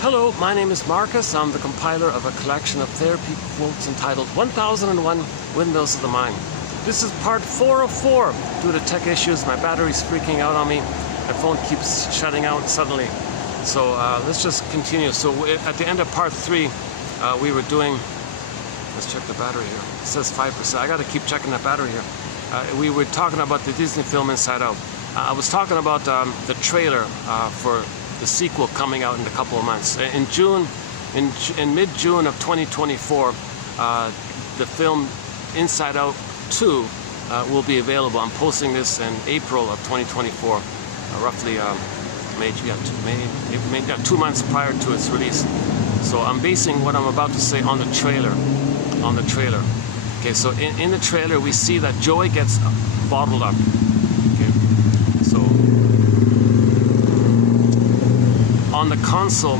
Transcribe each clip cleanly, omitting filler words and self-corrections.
Hello, my name is Marcus. I'm the compiler of a collection of therapy quotes entitled 1001 Windmills of the Mind. This is part 404. Due to tech issues, my battery's freaking out on me. My phone keeps shutting out suddenly. So let's just continue. So at the end of part 3, we were doing, let's check the battery here. It says 5%. I gotta keep checking that battery here. We were talking about the Disney film Inside Out. I was talking about the trailer for the sequel coming out in a couple of months. In mid-June of 2024, the film Inside Out 2 will be available. I'm posting this in April of 2024, roughly maybe 2 months prior to its release. So I'm basing what I'm about to say on the trailer. Okay, so in the trailer we see that Joy gets bottled up. Okay, so on the console,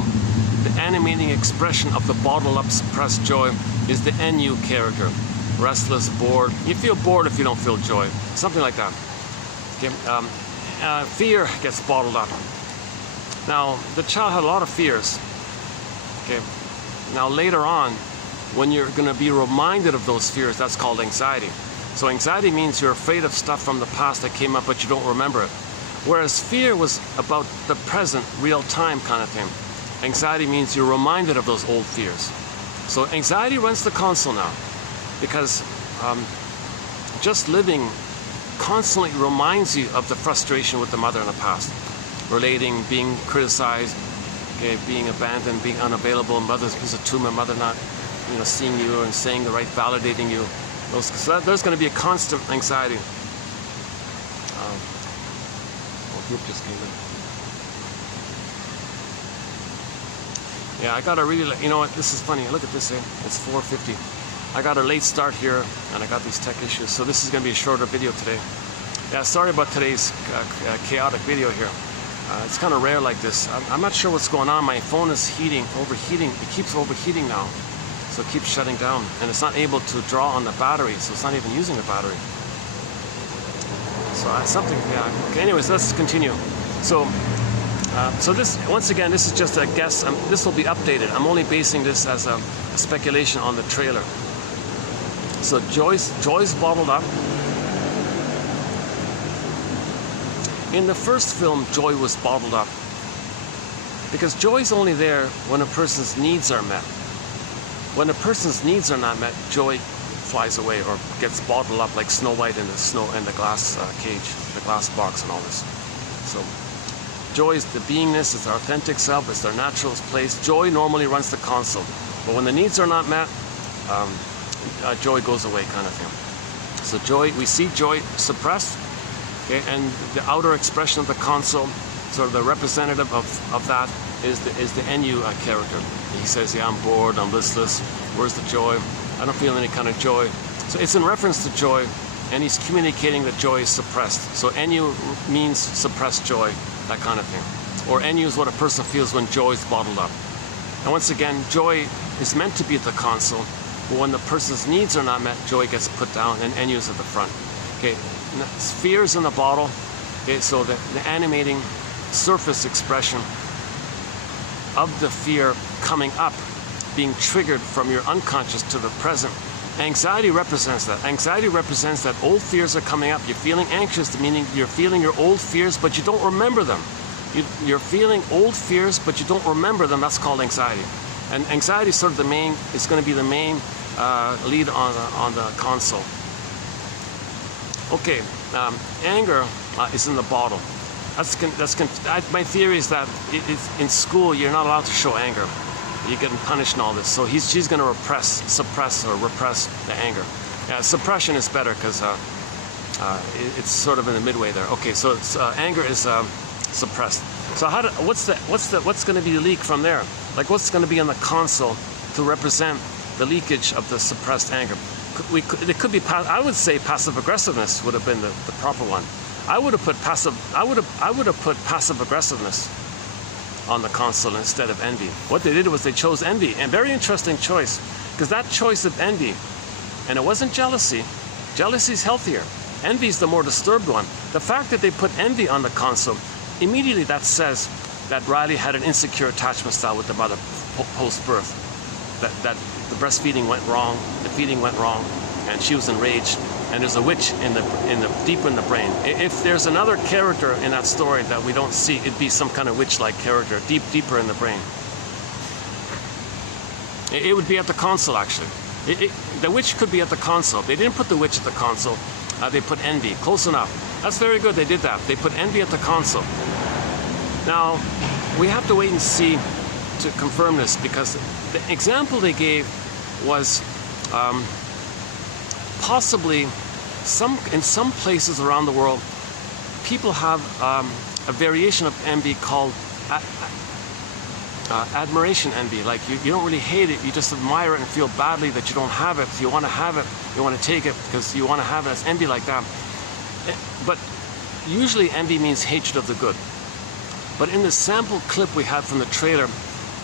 the animating expression of the bottled up suppressed Joy is the NU character. Restless, bored. You feel bored if you don't feel joy. Something like that. Okay. Fear gets bottled up. Now, the child had a lot of fears. Okay. Now, later on, when you're going to be reminded of those fears, that's called anxiety. So anxiety means you're afraid of stuff from the past that came up, but you don't remember it. Whereas fear was about the present, real-time kind of thing. Anxiety means you're reminded of those old fears. So anxiety runs the console now, because just living constantly reminds you of the frustration with the mother in the past. Relating, being criticized, okay, being abandoned, being unavailable, mother's piece of tumor, mother not seeing you and saying the right, validating you. So there's going to be a constant anxiety. Group just came in. Yeah, I got a really, you know what, this is funny. Look at this here. It's 4:50. I got a late start here, and I got these tech issues, so this is going to be a shorter video today. Yeah, sorry about today's chaotic video here. It's kind of rare like this. I'm not sure what's going on. My phone is overheating. It keeps overheating now, so it keeps shutting down, and it's not able to draw on the battery, so it's not even using the battery. So yeah. Okay, anyways, let's continue. So this, once again, this is just a guess. This will be updated. I'm only basing this as a speculation on the trailer. So Joy's bottled up. In the first film, Joy was bottled up because Joy's only there when a person's needs are met. When a person's needs are not met, Joy flies away or gets bottled up like Snow White in the glass cage, the glass box, and all this. So Joy is the beingness, it's their authentic self, it's their natural place. Joy normally runs the console, but when the needs are not met, Joy goes away, kind of thing. So Joy, we see Joy suppressed, okay, and the outer expression of the console, sort of the representative of that is the NU character. He says, yeah, I'm bored, I'm listless, where's the joy? I don't feel any kind of joy. So it's in reference to joy, and he's communicating that joy is suppressed. So NU means suppressed joy, that kind of thing. Or NU is what a person feels when joy is bottled up. And once again, joy is meant to be at the console, but when the person's needs are not met, joy gets put down and NU is at the front. Okay, fear is in the bottle. Okay, so the animating surface expression of the fear coming up, being triggered from your unconscious to the present. Anxiety represents that. Anxiety represents that old fears are coming up. You're feeling anxious, meaning you're feeling your old fears, but you don't remember them. You're feeling old fears, but you don't remember them. That's called anxiety. And anxiety is sort of it's going to be the main lead on the console. Okay, anger is in the bottle. My theory is that in school you're not allowed to show anger. You're getting punished and all this. So she's going to suppress the anger. Yeah, suppression is better because it's sort of in the midway there. Okay, so anger is suppressed. So what's going to be the leak from there? Like what's going to be on the console to represent the leakage of the suppressed anger? It could be. I would say passive aggressiveness would have been the proper one. I would have put passive aggressiveness on the console instead of envy. What they did was they chose envy, and very interesting choice, because that choice of envy, and it wasn't jealousy. Jealousy is healthier. Envy is the more disturbed one. The fact that they put envy on the console, immediately that says that Riley had an insecure attachment style with the mother post-birth. That the breastfeeding went wrong, the feeding went wrong, and she was enraged. And there's a witch deep in the brain. If there's another character in that story that we don't see, it'd be some kind of witch-like character, deeper in the brain. It would be at the console, actually. The witch could be at the console. They didn't put the witch at the console. They put envy. Close enough. That's very good. They did that. They put envy at the console. Now, we have to wait and see to confirm this, because the example they gave was possibly in some places around the world, people have a variation of envy called admiration envy. Like you don't really hate it, you just admire it and feel badly that you don't have it. So you want to have it, you want to take it because you want to have it. As envy like that. But usually envy means hatred of the good. But in the sample clip we had from the trailer,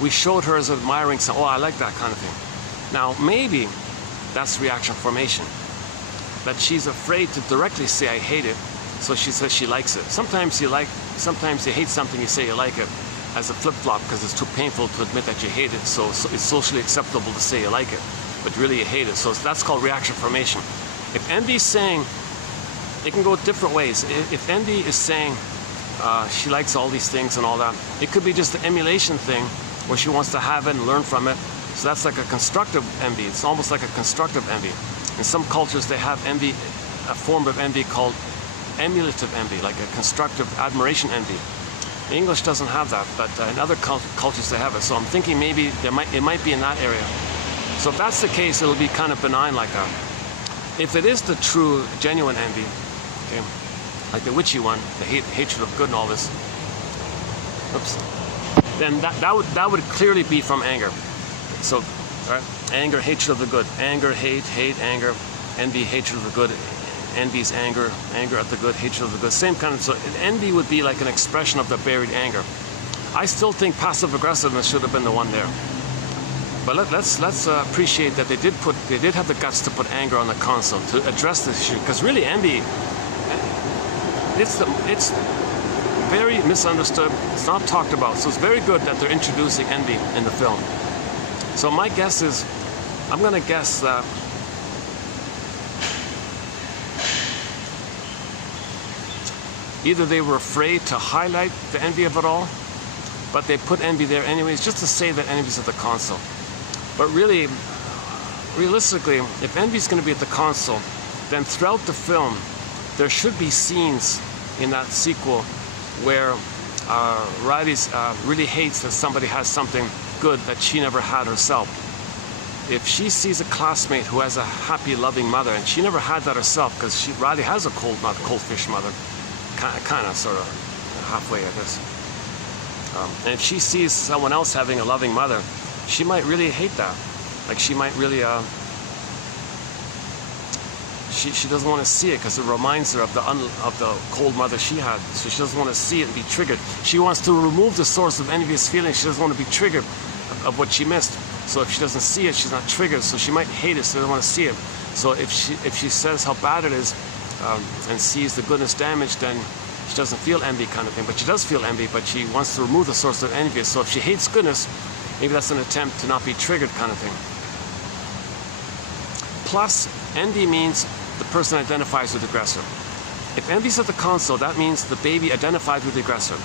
we showed her as admiring, so, oh, I like that kind of thing. Now, maybe that's reaction formation. That she's afraid to directly say, I hate it, so she says she likes it. Sometimes you hate something, you say you like it, as a flip-flop, because it's too painful to admit that you hate it, so it's socially acceptable to say you like it, but really you hate it. So that's called reaction formation. If envy is saying, it can go different ways. If envy is saying she likes all these things and all that, it could be just an emulation thing where she wants to have it and learn from it. So that's like a constructive envy. It's almost like a constructive envy. In some cultures, they have envy, a form of envy called emulative envy, like a constructive admiration envy. English doesn't have that, but in other cultures they have it. So I'm thinking maybe it might be in that area. So if that's the case, it'll be kind of benign like that. If it is the true, genuine envy, okay, like the witchy one, the hatred of good and all this, oops, then that would clearly be from anger. So, right? Anger, hatred of the good. Anger, hate, anger. Envy, hatred of the good. Envy's anger, anger at the good, hatred of the good. Same kind of, so envy would be like an expression of the buried anger. I still think passive aggressiveness should have been the one there. But let's appreciate that they did have the guts to put anger on the console to address this issue, because really envy, it's very misunderstood. It's not talked about. So it's very good that they're introducing envy in the film. So my guess is, I'm going to guess that either they were afraid to highlight the envy of it all, but they put envy there anyways, just to say that envy's at the console. But really, realistically, if envy's going to be at the console, then throughout the film, there should be scenes in that sequel where Riley really hates that somebody has something good that she never had herself. If she sees a classmate who has a happy, loving mother, and she never had that herself, because Riley has a cold fish mother, kind of, sort of, halfway, I guess. And if she sees someone else having a loving mother, she might really hate that. Like she might really, she doesn't want to see it because it reminds her of the cold mother she had. So she doesn't want to see it and be triggered. She wants to remove the source of envious feelings. She doesn't want to be triggered of what she missed. So if she doesn't see it, she's not triggered. So she might hate it, so she doesn't want to see it. So if she says how bad it is and sees the goodness damaged, then she doesn't feel envy kind of thing. But she does feel envy, but she wants to remove the source of envy. So if she hates goodness, maybe that's an attempt to not be triggered kind of thing. Plus, envy means the person identifies with the aggressor. If envy's at the console, that means the baby identified with the aggressor.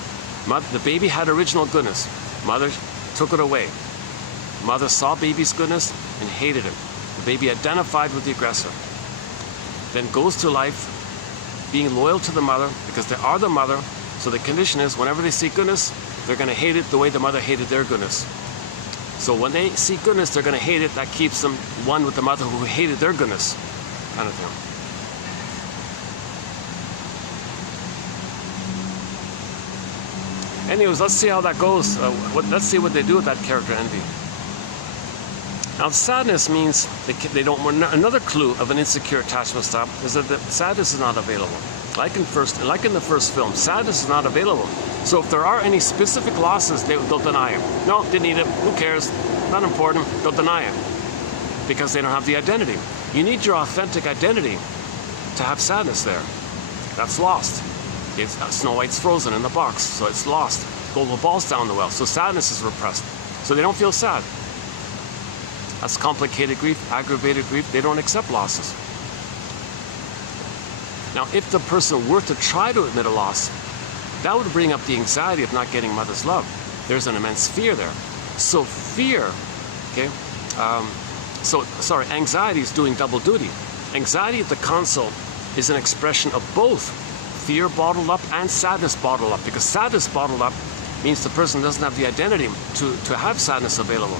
The baby had original goodness. Mother took it away. Mother saw baby's goodness and hated it. The baby identified with the aggressor. Then goes through life being loyal to the mother because they are the mother. So the condition is whenever they see goodness, they're going to hate it the way the mother hated their goodness. So when they see goodness, they're going to hate it. That keeps them one with the mother who hated their goodness, kind of thing. Anyways, let's see how that goes. Let's see what they do with that character envy. Now, sadness means they don't want. Another clue of an insecure attachment style is that the sadness is not available. Like in the first film, sadness is not available. So if there are any specific losses, they'll deny it. No, didn't need it. Who cares? Not important. They'll deny it because they don't have the identity. You need your authentic identity to have sadness there. That's lost. Snow White's frozen in the box, so it's lost. disposable balls down the well. So sadness is repressed. So they don't feel sad. That's complicated grief, aggravated grief. They don't accept losses. Now, if the person were to try to admit a loss, that would bring up the anxiety of not getting mother's love. There's an immense fear there. So fear, okay, anxiety is doing double duty. Anxiety at the console is an expression of both fear bottled up and sadness bottled up, because sadness bottled up means the person doesn't have the identity to have sadness available.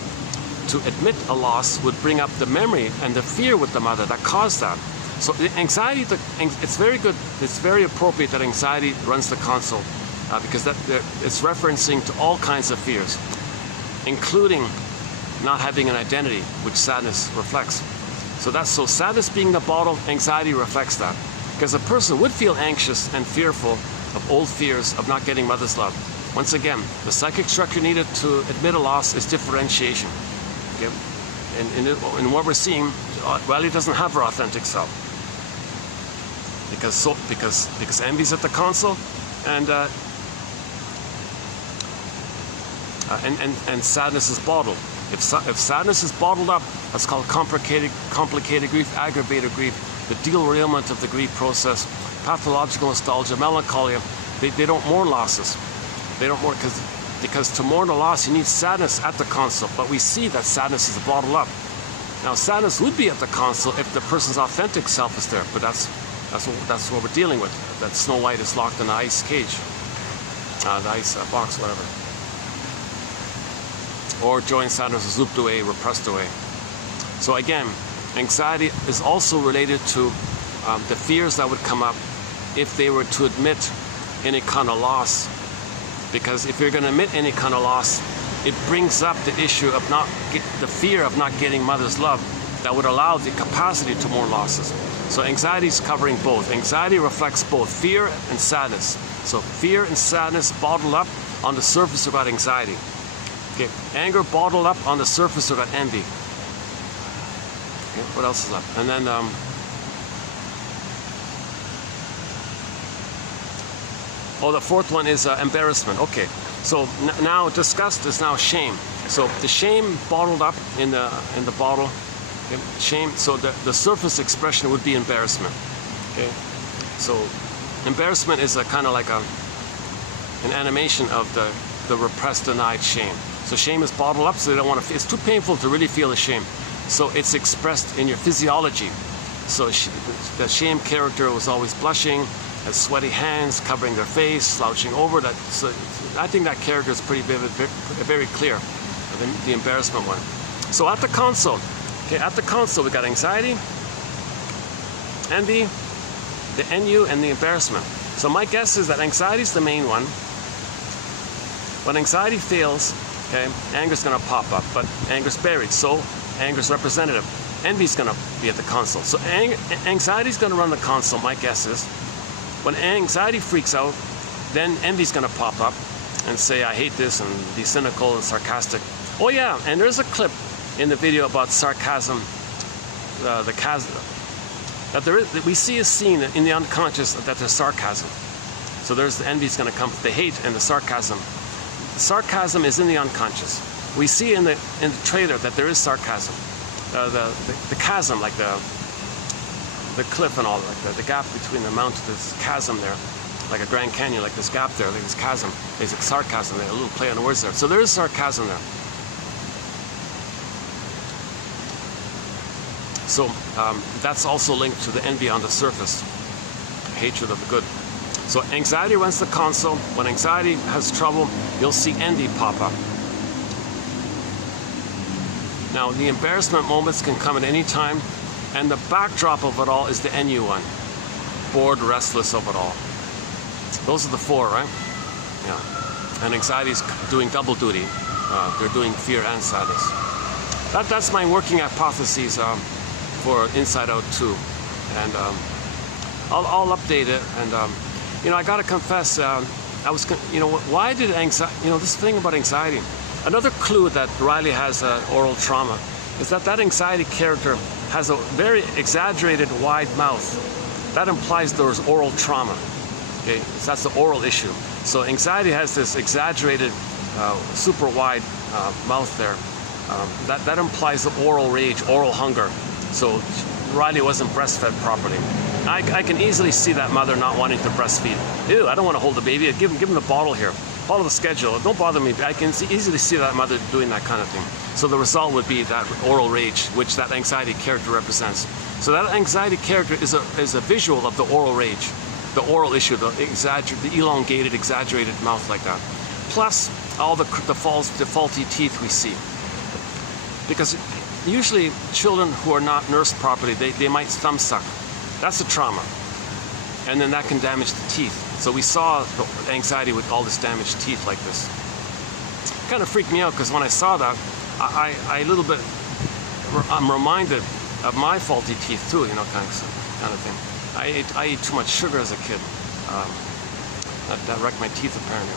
To admit a loss would bring up the memory and the fear with the mother that caused that. So the anxiety, it's very good, it's very appropriate that anxiety runs the console because it's referencing to all kinds of fears, including not having an identity, which sadness reflects. So sadness being the bottle, anxiety reflects that. Because a person would feel anxious and fearful of old fears of not getting mother's love. Once again, the psychic structure needed to admit a loss is differentiation. Okay? And what we're seeing, Riley doesn't have her authentic self. Because envy's at the console, and sadness is bottled. If sadness is bottled up, that's called complicated grief, aggravated grief, the derailment of the grief process, pathological nostalgia, melancholia. They don't mourn losses. They don't mourn because to mourn a loss, you need sadness at the console. But we see that sadness is bottled up. Now, sadness would be at the console if the person's authentic self is there, but that's what we're dealing with. That Snow White is locked in the ice cage, the ice box, whatever. Or joy and sadness is looped away, repressed away. So again, anxiety is also related to the fears that would come up if they were to admit any kind of loss. Because if you're going to admit any kind of loss, it brings up the issue of the fear of not getting mother's love that would allow the capacity to mourn losses. So anxiety is covering both. Anxiety reflects both fear and sadness. So fear and sadness bottled up on the surface of that anxiety. Okay. Anger bottled up on the surface of that envy. Okay. What else is left? And then the fourth one is embarrassment. Okay. So now disgust is now shame. So the shame bottled up in the bottle. Okay. Shame. So the surface expression would be embarrassment. Okay. So embarrassment is a kind of like an animation of the repressed, denied shame. So shame is bottled up, so they don't want to. It's too painful to really feel the shame. So it's expressed in your physiology. So the shame character was always blushing, has sweaty hands, covering their face, slouching over. So I think that character is pretty vivid, very clear. The embarrassment one. So at the console, we got anxiety, envy, the NU, and the embarrassment. So my guess is that anxiety is the main one. When anxiety fails, okay, anger's going to pop up, but anger's buried, so anger's representative. Envy's going to be at the console. So anxiety's going to run the console, my guess is. When anxiety freaks out, then envy's going to pop up and say, I hate this, and be cynical and sarcastic. Oh yeah, and there's a clip in the video about sarcasm, the chasm. That we see a scene in the unconscious that there's sarcasm. So there's the envy's going to come, the hate and the sarcasm. The sarcasm is in the unconscious. We see in the trailer that there is sarcasm. The chasm, like the cliff and all, like the gap between the mountains, this chasm there, like a Grand Canyon, like this gap there, like this chasm. There's a sarcasm there, a little play on the words there. So there is sarcasm there. So that's also linked to the envy on the surface, hatred of the good. So anxiety runs the console. When anxiety has trouble, you'll see envy pop up. Now, the embarrassment moments can come at any time, and the backdrop of it all is the NU one. Bored, restless of it all. Those are the four, right? Yeah. And anxiety is doing double duty. They're doing fear and sadness. That's my working hypotheses for Inside Out 2. And I'll update it. And I gotta confess, why did anxiety, this thing about anxiety, another clue that Riley has oral trauma is that anxiety character has a very exaggerated wide mouth. That implies there's oral trauma. Okay, so that's the oral issue. So anxiety has this exaggerated, super wide mouth there. That implies the oral rage, oral hunger. So Riley wasn't breastfed properly. I can easily see that mother not wanting to breastfeed. Ew, I don't want to hold the baby. Give him the bottle here. Follow the schedule. Don't bother me. I can easily see that mother doing that kind of thing. So the result would be that oral rage, which that anxiety character represents. So that anxiety character is a visual of the oral rage, the oral issue, the elongated, exaggerated mouth like that. Plus all the faulty teeth we see. Because usually children who are not nursed properly, they might thumb suck. That's a trauma. And then that can damage the teeth. So we saw the anxiety with all this damaged teeth like this. It kind of freaked me out because when I saw that, I'm reminded of my faulty teeth too, you know, kind of thing. I ate too much sugar as a kid. That wrecked my teeth apparently.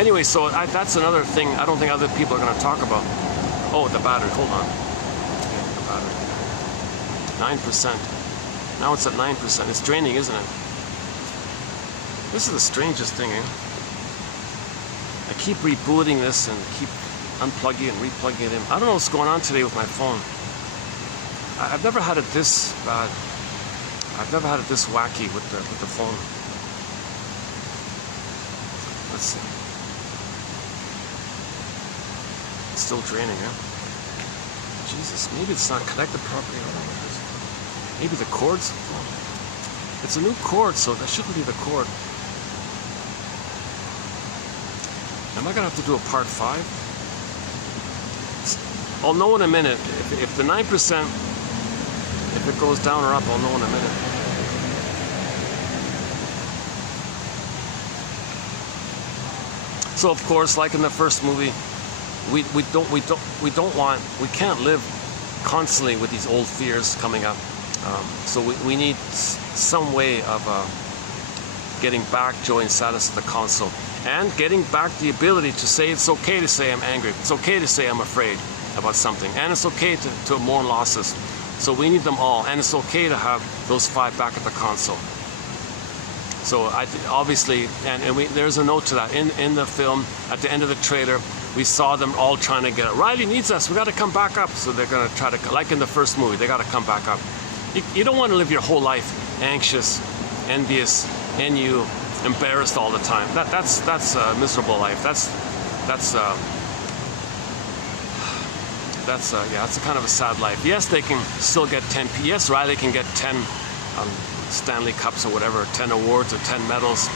Anyway, so that's another thing I don't think other people are going to talk about. Oh, the battery, hold on. Okay, the battery. 9%. Now it's at 9%. It's draining, isn't it? This is the strangest thing, eh? I keep rebooting this and keep unplugging and replugging it in. I don't know what's going on today with my phone. I've never had it this bad. I've never had it this wacky with the phone. Let's see. It's still draining, huh? Jesus, maybe it's not connected properly. Maybe the cord's... It's a new cord, so that shouldn't be the cord. Am I gonna have to do a part 5? I'll know in a minute. If the 9%, if it goes down or up, I'll know in a minute. So of course, like in the first movie, we can't live constantly with these old fears coming up. So we need some way of getting back joy and sadness to the console, and getting back the ability to say it's okay to say I'm angry, it's okay to say I'm afraid about something, and it's okay to mourn losses. So we need them all, and it's okay to have those 5 back at the console. So obviously, there's a note to that in the film. At the end of the trailer, we saw them all trying to get it. Riley needs us. We got to come back up. So they're going to try to, like in the first movie, they got to come back up. You don't want to live your whole life anxious, envious, and embarrassed all the time. That's a miserable life. That's a kind of a sad life. Yes, they can still get 10. Yes, Riley can get 10 Stanley Cups or whatever, 10 awards or 10 medals.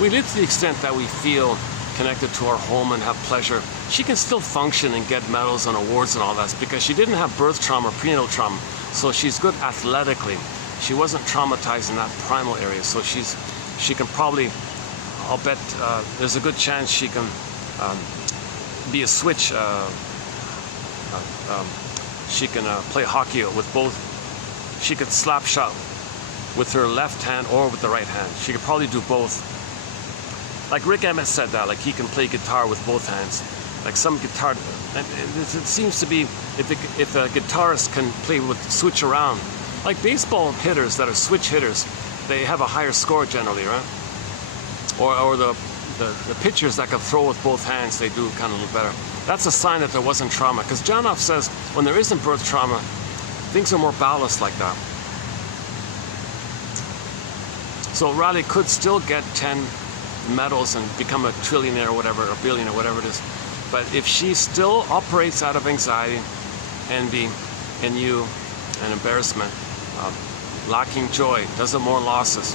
We live to the extent that we feel connected to our home and have pleasure. She can still function and get medals and awards and all that because she didn't have birth trauma or prenatal trauma. So she's good athletically. She wasn't traumatized in that primal area. So she can probably, I'll bet there's a good chance she can be a switch. She can play hockey with both. She could slap shot with her left hand or with the right hand. She could probably do both. Like Rick Emmett said that, like he can play guitar with both hands. Like some guitar, it seems to be, if a guitarist can switch around, like baseball hitters that are switch hitters, they have a higher score generally, right? Or the pitchers that can throw with both hands, they do kind of look better. That's a sign that there wasn't trauma, because Janoff says when there isn't birth trauma, things are more balanced like that. So Riley could still get 10 medals and become a trillionaire or whatever, or billionaire, whatever it is. But if she still operates out of anxiety, envy, and embarrassment, lacking joy, doesn't mourn losses,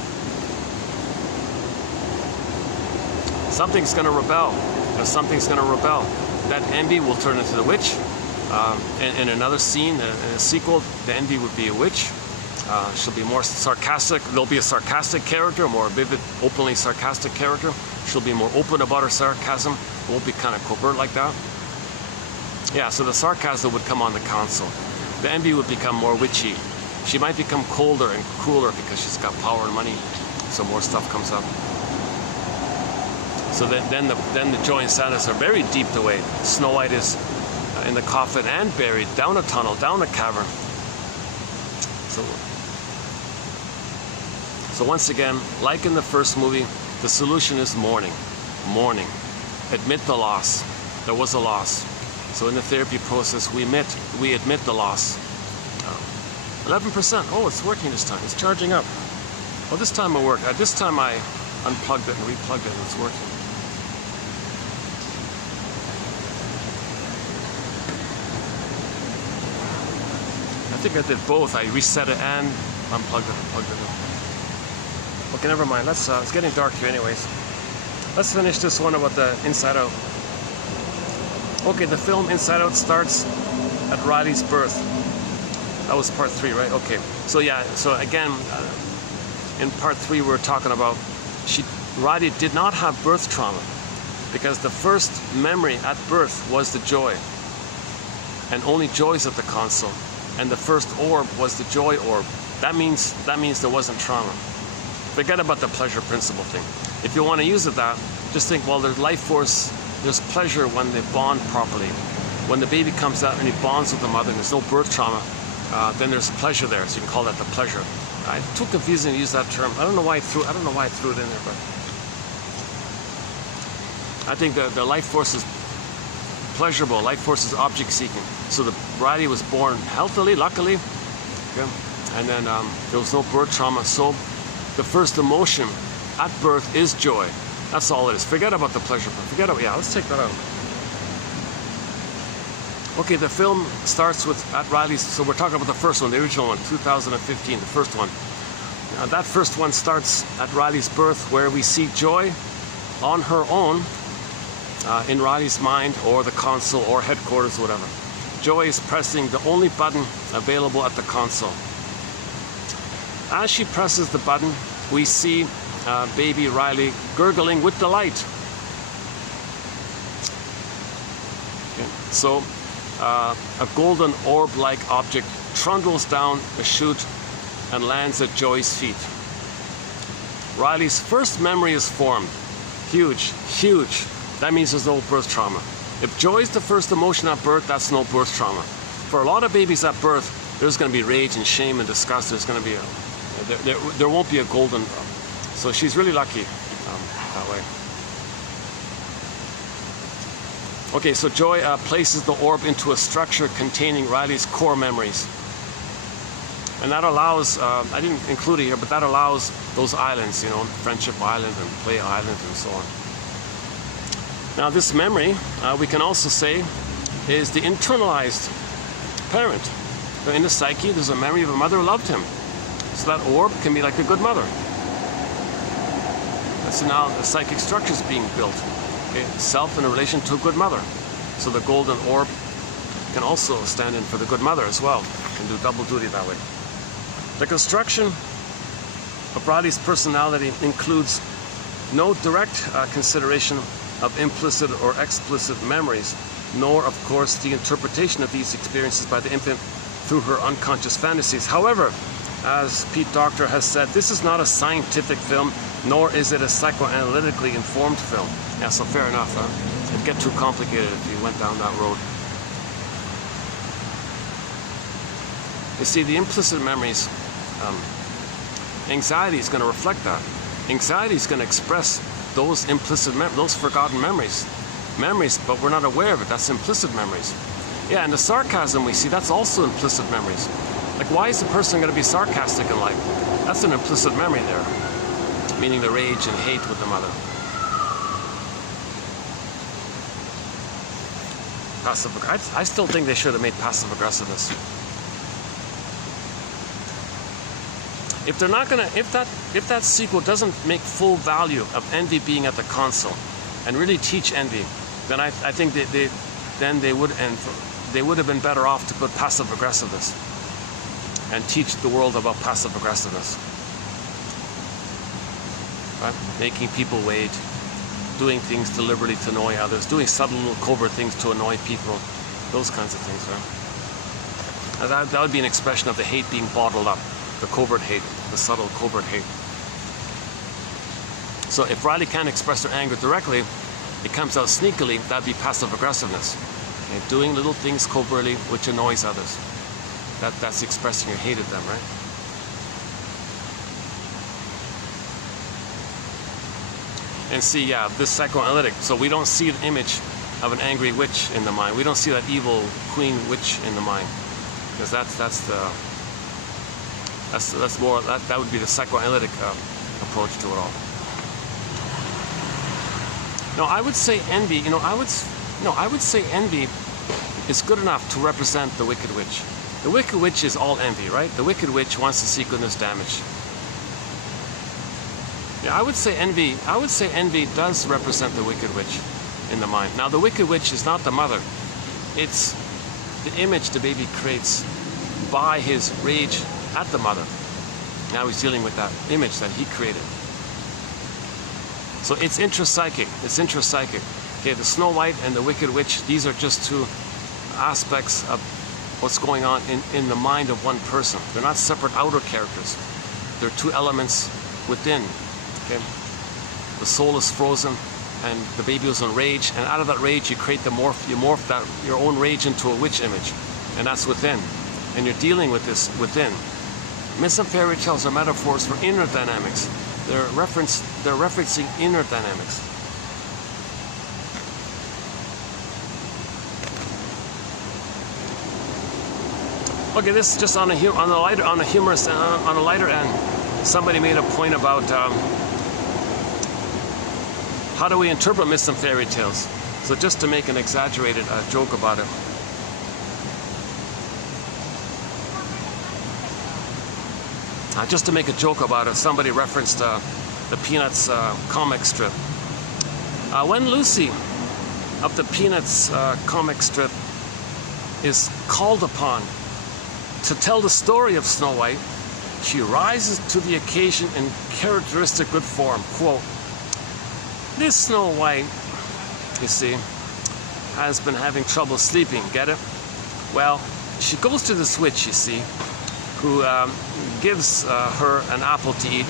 something's going to rebel. Something's going to rebel. That envy will turn into the witch. In another scene, in a sequel, the envy would be a witch. She'll be more sarcastic. There'll be a sarcastic character, a more vivid, openly sarcastic character. She'll be more open about her sarcasm. It won't be kind of covert like that. Yeah, so the sarcasm would come on the console. The envy would become more witchy. She might become colder and crueler because she's got power and money. So more stuff comes up. So then the joy and sadness are buried deep away. Snow White is in the coffin and buried down a tunnel, down a cavern. So once again, like in the first movie, The solution is mourning. Mourning. Admit the loss. There was a loss. So in the therapy process, we admit the loss. 11%. Oh, it's working this time. It's charging up. Well, this time it worked. This time I unplugged it and replugged it and it's working. I think I did both. I reset it and unplugged it and plugged it in. Okay, never mind. It's getting dark here anyways. Let's finish this one about the Inside Out. Okay, the film Inside Out starts at Riley's birth. That was part 3, right? Okay. So yeah, so again, in part 3 we're talking about Riley did not have birth trauma because the first memory at birth was the joy. And only joy's at the console. And the first orb was the joy orb. That means there wasn't trauma. Forget about the pleasure principle thing. If you want to use it that, just think, well, there's life force, there's pleasure when they bond properly. When the baby comes out and he bonds with the mother and there's no birth trauma, then there's pleasure there, so you can call that the pleasure. It's too confusing to use that term. I don't know why I threw it in there, but I think the life force is pleasurable. Life force is object seeking. So the Riley was born healthily, luckily, okay? And then there was no birth trauma. So the first emotion at birth is joy. That's all it is. Forget about the pleasure part. Yeah, let's take that out. Okay, the film starts with at Riley's. So we're talking about the first one, the original one, 2015, the first one. That first one starts at Riley's birth, where we see Joy on her own in Riley's mind or the console or headquarters, whatever. Joy is pressing the only button available at the console. As she presses the button, we see baby Riley gurgling with delight. Okay. So a golden orb-like object trundles down a chute and lands at Joy's feet. Riley's first memory is formed. Huge, huge. That means there's no birth trauma. If joy is the first emotion at birth, that's no birth trauma. For a lot of babies at birth, there's going to be rage and shame and disgust. There's going to be there won't be a golden. So she's really lucky that way. Okay, so Joy places the orb into a structure containing Riley's core memories. And that allows, I didn't include it here, but that allows those islands, you know, Friendship Island and Play Island and so on. Now this memory, we can also say, is the internalized parent. So in the psyche, there's a memory of a mother who loved him. So that orb can be like a good mother. So now the psychic structure is being built. Okay? Self in a relation to a good mother. So the golden orb can also stand in for the good mother as well. Can do double duty that way. The construction of Riley's personality includes no direct consideration of implicit or explicit memories, nor, of course, the interpretation of these experiences by the infant through her unconscious fantasies. However, as Pete Docter has said, this is not a scientific film, nor is it a psychoanalytically informed film. Yeah, so fair enough, huh? It'd get too complicated if you went down that road. You see, the implicit memories, anxiety is going to reflect that. Anxiety is going to express those implicit, those forgotten memories, but we're not aware of it. That's implicit memories. Yeah, and the sarcasm we see, that's also implicit memories. Like, why is a person going to be sarcastic in life? That's an implicit memory there, meaning the rage and hate with the mother. Passive. I still think they should have made passive aggressiveness. If they're not gonna, if that sequel doesn't make full value of envy being at the console, and really teach envy, then I think they would have been better off to put passive aggressiveness and teach the world about passive aggressiveness. Right? Making people wait, doing things deliberately to annoy others, doing subtle little covert things to annoy people, those kinds of things. Right? That would be an expression of the hate being bottled up. The covert hate, the subtle covert hate. So if Riley can't express her anger directly, it comes out sneakily, that'd be passive aggressiveness. Okay? Doing little things covertly which annoys others. That's expressing your hate at them, right? and see, yeah, this psychoanalytic. So we don't see the image of an angry witch in the mind. We don't see that evil queen witch in the mind, because that would be the psychoanalytic approach to it all. No, I would say envy. You know, I would say envy is good enough to represent the wicked witch. The wicked witch is all envy, right? The wicked witch wants to see goodness damaged. Yeah, I would say envy does represent the wicked witch in the mind. Now, the wicked witch is not the mother. It's the image the baby creates by his rage at the mother. Now he's dealing with that image that he created. So it's intrapsychic. It's intrapsychic. Okay, the Snow White and the wicked witch, these are just two aspects of what's going on in the mind of one person. They're not separate outer characters. They're two elements within. Okay? The soul is frozen and the baby was in rage, and out of that rage you create you morph that your own rage into a witch image, and that's within. And you're dealing with this within. Myths and fairy tales are metaphors for inner dynamics. They're referencing inner dynamics. Okay, this is just on a lighter end. Somebody made a point about how do we interpret myths and fairy tales. So just to make an exaggerated joke about it. Just to make a joke about it, somebody referenced the Peanuts comic strip. When Lucy of the Peanuts comic strip is called upon to tell the story of Snow White, she rises to the occasion in characteristic good form. Quote, "This Snow White, you see, has been having trouble sleeping, get it? Well, she goes to this witch, you see, who gives her an apple to eat,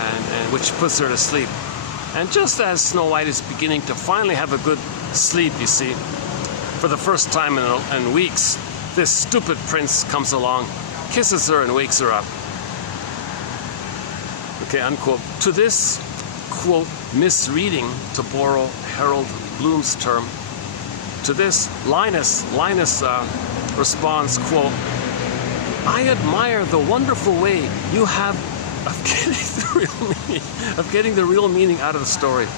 and which puts her to sleep. And just as Snow White is beginning to finally have a good sleep, you see, for the first time in weeks, this stupid prince comes along, kisses her, and wakes her up." Okay, unquote. To this, quote, misreading, to borrow Harold Bloom's term, to this, Linus responds, quote, "I admire the wonderful way you have of getting the real meaning out of the story."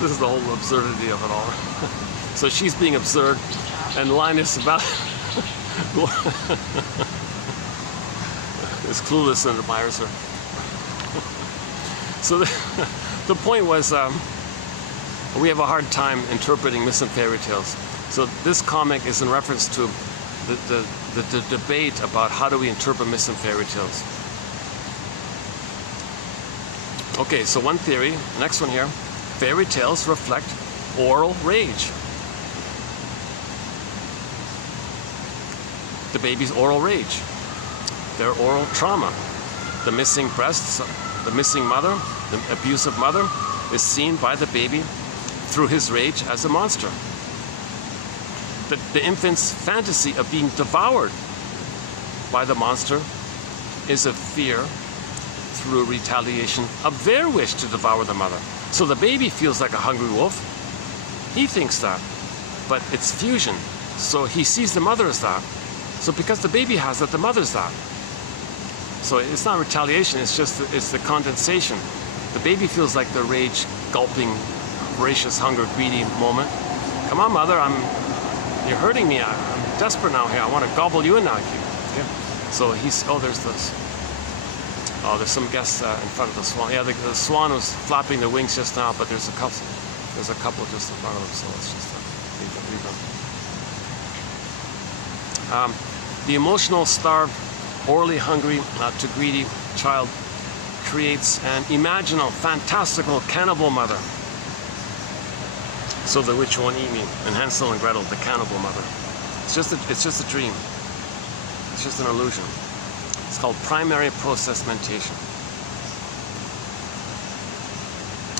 This is the whole absurdity of it all. So she's being absurd, and Linus about is clueless and admires her. So the point was, we have a hard time interpreting myths and fairy tales. So this comic is in reference to the debate about how do we interpret myths and fairy tales. Okay, so one theory, next one here, fairy tales reflect oral rage. The baby's oral rage, their oral trauma. The missing breasts, the missing mother, the abusive mother is seen by the baby through his rage as a monster. The infant's fantasy of being devoured by the monster is a fear through retaliation of their wish to devour the mother. So the baby feels like a hungry wolf. He thinks that, but it's fusion. So he sees the mother as that. So because the baby has that, the mother's that. So it's not retaliation, it's the condensation. The baby feels like the rage, gulping, voracious hunger, greedy moment. Come on, mother, you're hurting me. I'm desperate now here. I want to gobble you in now. Okay? So there's this. Oh, there's some guests in front of the swan. Yeah, the swan was flapping the wings just now, but there's a couple just in front of them. So let's just leave them. The emotional, starved, orally hungry to greedy child creates an imaginal, fantastical, cannibal mother. So the witch won't eat me, and Hansel and Gretel, the cannibal mother. It's just a dream. It's just an illusion. It's called primary process mentation.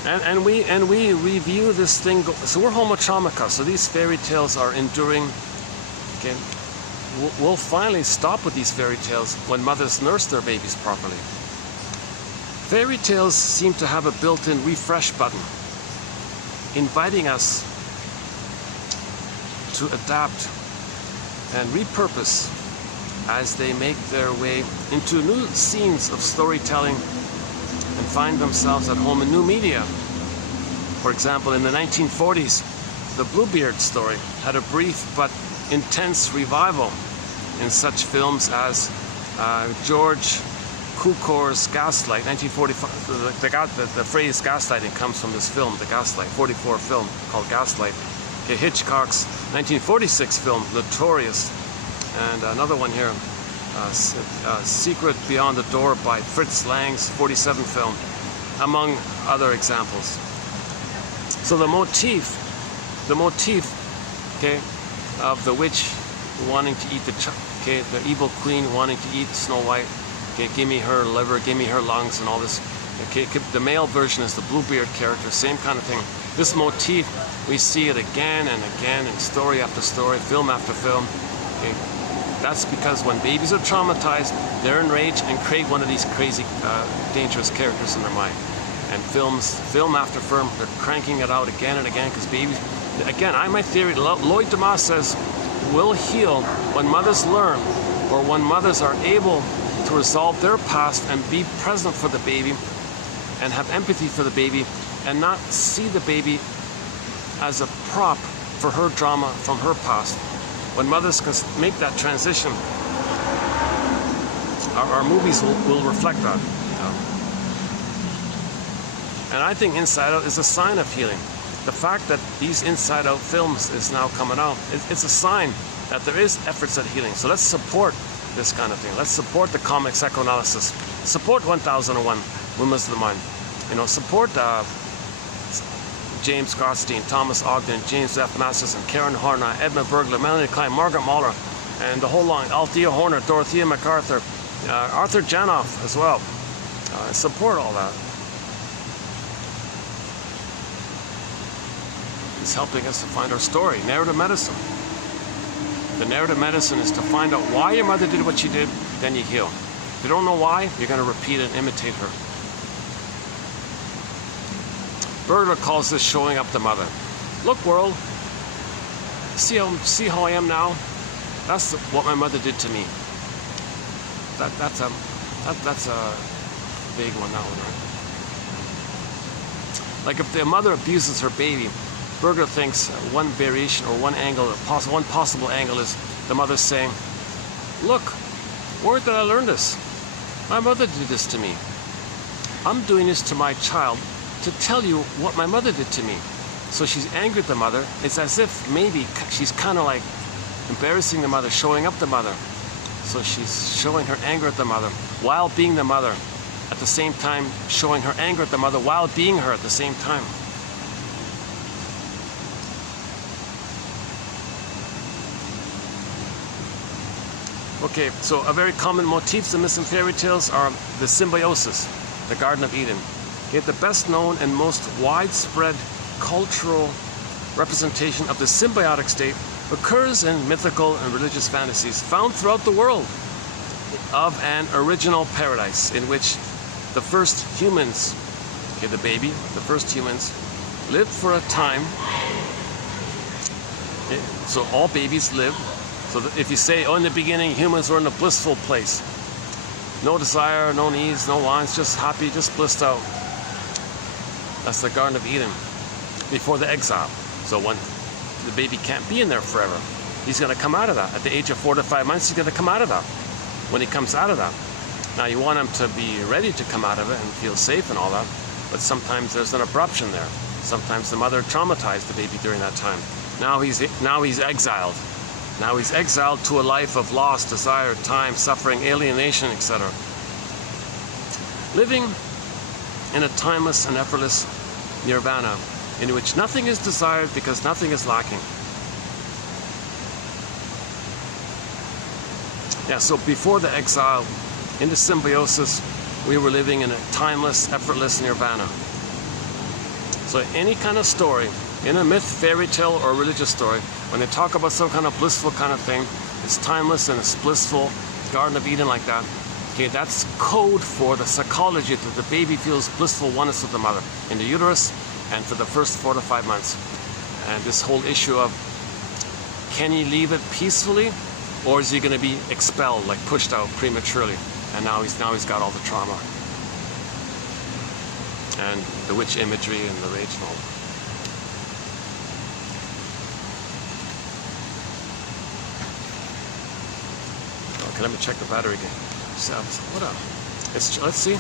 And we review this thing. So we're homotraumica. So these fairy tales are enduring. Okay, we'll finally stop with these fairy tales when mothers nurse their babies properly. Fairy tales seem to have a built-in refresh button, inviting us to adapt and repurpose as they make their way into new scenes of storytelling and find themselves at home in new media. For example, in the 1940s, the Bluebeard story had a brief but intense revival in such films as George Cukor's Gaslight, 1945. The phrase gaslighting comes from this film, the Gaslight, 44 film called Gaslight. Okay, Hitchcock's 1946 film, Notorious, and another one here, Secret Beyond the Door by Fritz Lang's 47 film, among other examples. So the motif, okay, of the witch wanting to eat the evil queen wanting to eat Snow White, okay, give me her liver, give me her lungs, and all this. Okay, the male version is the Bluebeard character, same kind of thing. This motif, we see it again and again in story after story, film after film. Okay, that's because when babies are traumatized, they're enraged and create one of these crazy, dangerous characters in their mind. And film after film, they're cranking it out again and again because babies, again, my theory, Lloyd Demas says, will heal when mothers learn, or when mothers are able to resolve their past and be present for the baby and have empathy for the baby and not see the baby as a prop for her drama from her past. When mothers can make that transition, our movies will reflect that. And I think Inside Out is a sign of healing. The fact that these Inside Out films is now coming out, it's a sign that there is efforts at healing. So let's support this kind of thing. Let's support the comic psychoanalysis. Support 1001, Windmills of the Mind. You know, support James Gottstein, Thomas Ogden, James F. Masterson, Karen Horner, Edmund Bergler, Melanie Klein, Margaret Mahler, and the whole line, Althea Horner, Dorothea MacArthur, Arthur Janoff as well. Support all that. It's helping us to find our story. Narrative medicine. The narrative medicine is to find out why your mother did what she did, then you heal. If you don't know why, you're going to repeat it and imitate her. Berger calls this showing up the mother. Look, world, see how I am now? That's what my mother did to me. That's a big one, that one, right? Like if the mother abuses her baby, Berger thinks one variation or one possible angle is the mother saying, look, where did I learn this? My mother did this to me. I'm doing this to my child to tell you what my mother did to me. So she's angry at the mother. It's as if maybe she's kind of like embarrassing the mother, showing up the mother. So she's showing her anger at the mother while being the mother. At the same time, showing her anger at the mother while being her at the same time. Okay, so a very common motifs in myths and fairy tales are the symbiosis, the Garden of Eden. Yet the best known and most widespread cultural representation of the symbiotic state occurs in mythical and religious fantasies found throughout the world of an original paradise in which the first humans, okay, the first humans, lived for a time. So all babies live. So that if you say, oh, in the beginning, humans were in a blissful place. No desire, no needs, no wants, just happy, just blissed out. That's the Garden of Eden before the exile. So when the baby can't be in there forever, he's going to come out of that. At the age of 4 to 5 months, he's going to come out of that. When he comes out of that. Now, you want him to be ready to come out of it and feel safe and all that, but sometimes there's an abruption there. Sometimes the mother traumatized the baby during that time. Now he's exiled. Now he's exiled to a life of loss, desire, time, suffering, alienation, etc. Living in a timeless and effortless nirvana in which nothing is desired because nothing is lacking. Yeah, so before the exile, in the symbiosis, we were living in a timeless, effortless nirvana. So any kind of story, in a myth, fairy tale, or religious story, when they talk about some kind of blissful kind of thing, it's timeless and it's blissful, Garden of Eden like that. Okay, that's code for the psychology that the baby feels blissful oneness with the mother in the uterus and for the first 4 to 5 months. And this whole issue of, can he leave it peacefully, or is he going to be expelled, like pushed out prematurely? And now he's got all the trauma and the witch imagery and the rage and all. Okay, let me check the battery again. What up? Let's see.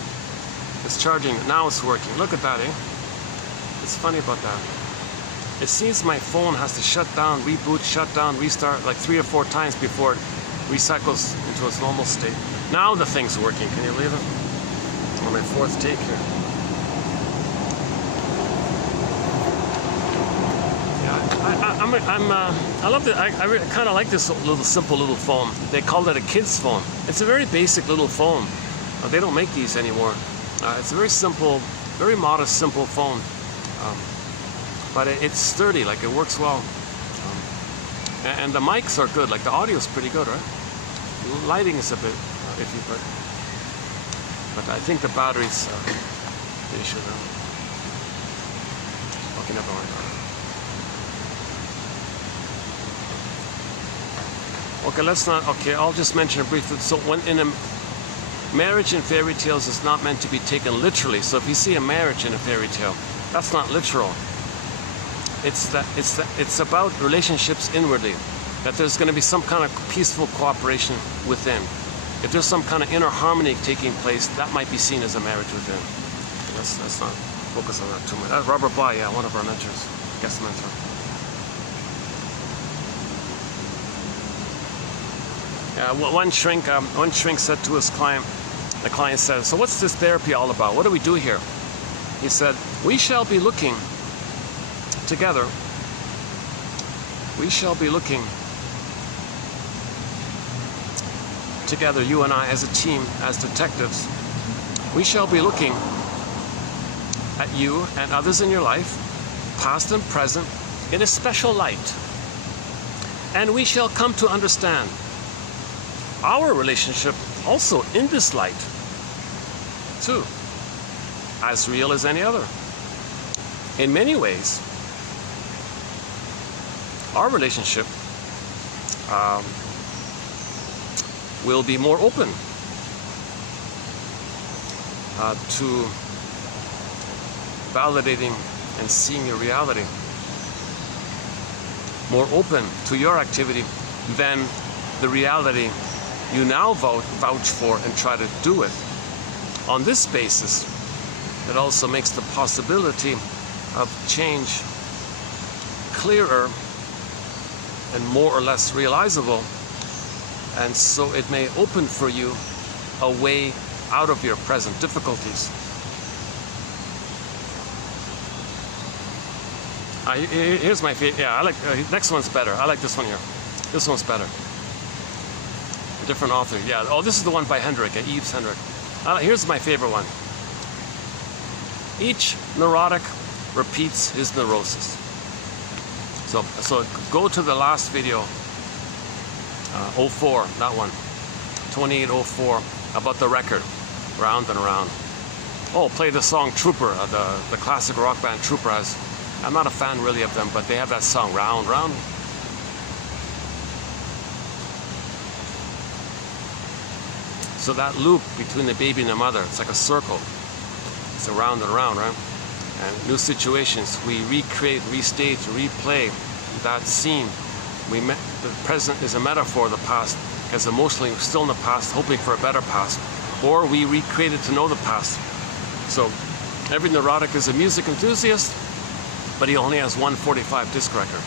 It's charging. Now it's working. Look at that, eh? It's funny about that. It seems my phone has to shut down, reboot, shut down, restart like 3 or 4 times before it recycles into its normal state. Now the thing's working. Can you believe it? On my 4th take here. I love it. I kind of like this little simple little phone. They call it a kid's phone. It's a very basic little phone. They don't make these anymore. It's a very simple, very modest, simple phone. But it's sturdy, like it works well. And the mics are good, like the audio is pretty good, right? Lighting is a bit iffy, but I think the battery's the issue now. Okay, never mind. Okay, let's not, okay, I'll just mention it briefly. So when in a marriage in fairy tales is not meant to be taken literally. So if you see a marriage in a fairy tale, that's not literal. It's about relationships inwardly, that there's going to be some kind of peaceful cooperation within. If there's some kind of inner harmony taking place, that might be seen as a marriage within. Let's not focus on that too much. That's Robert Bly, yeah, one of our mentors, guest mentor. One shrink said to his client, the client said, "So what's this therapy all about? What do we do here?" He said, "We shall be looking together. We shall be looking together, you and I as a team, as detectives. We shall be looking at you and others in your life, past and present, in a special light. And we shall come to understand our relationship also in this light, too, as real as any other. In many ways, our relationship will be more open to validating and seeing your reality, more open to your activity than the reality you now vouch for and try to do it. On this basis, it also makes the possibility of change clearer and more or less realizable, and so it may open for you a way out of your present difficulties." Here's my favorite. Yeah, I like next one's better. I like this one here. This one's better. A different author. Yeah. Oh, this is the one by Hendrik, Yves Hendrik. Here's my favorite one. Each neurotic repeats his neurosis. So go to the last video, 04, that one, 2804, about the record, Round and Round. Oh, play the song Trooper, the classic rock band Trooper has. I'm not a fan really of them, but they have that song, Round, Round. So that loop between the baby and the mother, it's like a circle. It's around and around, right? And new situations, we recreate, restage, replay that scene. The present is a metaphor of the past, because emotionally we're still in the past, hoping for a better past. Or we recreate it to know the past. So every neurotic is a music enthusiast, but he only has one 45 disc record.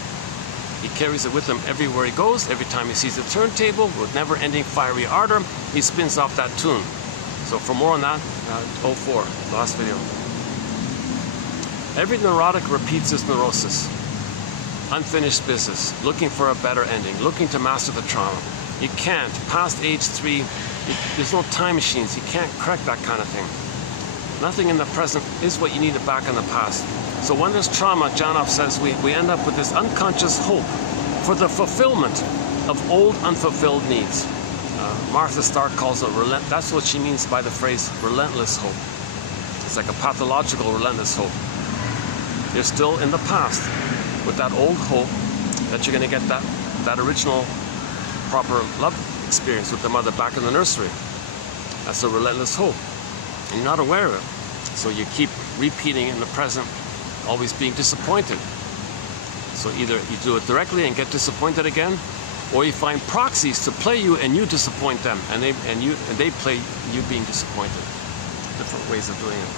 He carries it with him everywhere he goes. Every time he sees a turntable with never-ending fiery ardor, he spins off that tune. So for more on that, 04, last video. Every neurotic repeats his neurosis. Unfinished business, looking for a better ending, looking to master the trauma. You can't. Past age 3, there's no time machines. You can't correct that kind of thing. Nothing in the present is what you needed back in the past. So when there's trauma, Janov says, we end up with this unconscious hope for the fulfillment of old unfulfilled needs. Martha Stark calls it that's what she means by the phrase relentless hope. It's like a pathological relentless hope. You're still in the past with that old hope that you're going to get that original proper love experience with the mother back in the nursery. That's a relentless hope. And you're not aware of it. So you keep repeating in the present, always being disappointed. So either you do it directly and get disappointed again, or you find proxies to play you and you disappoint them, and they play you being disappointed. Different ways of doing it.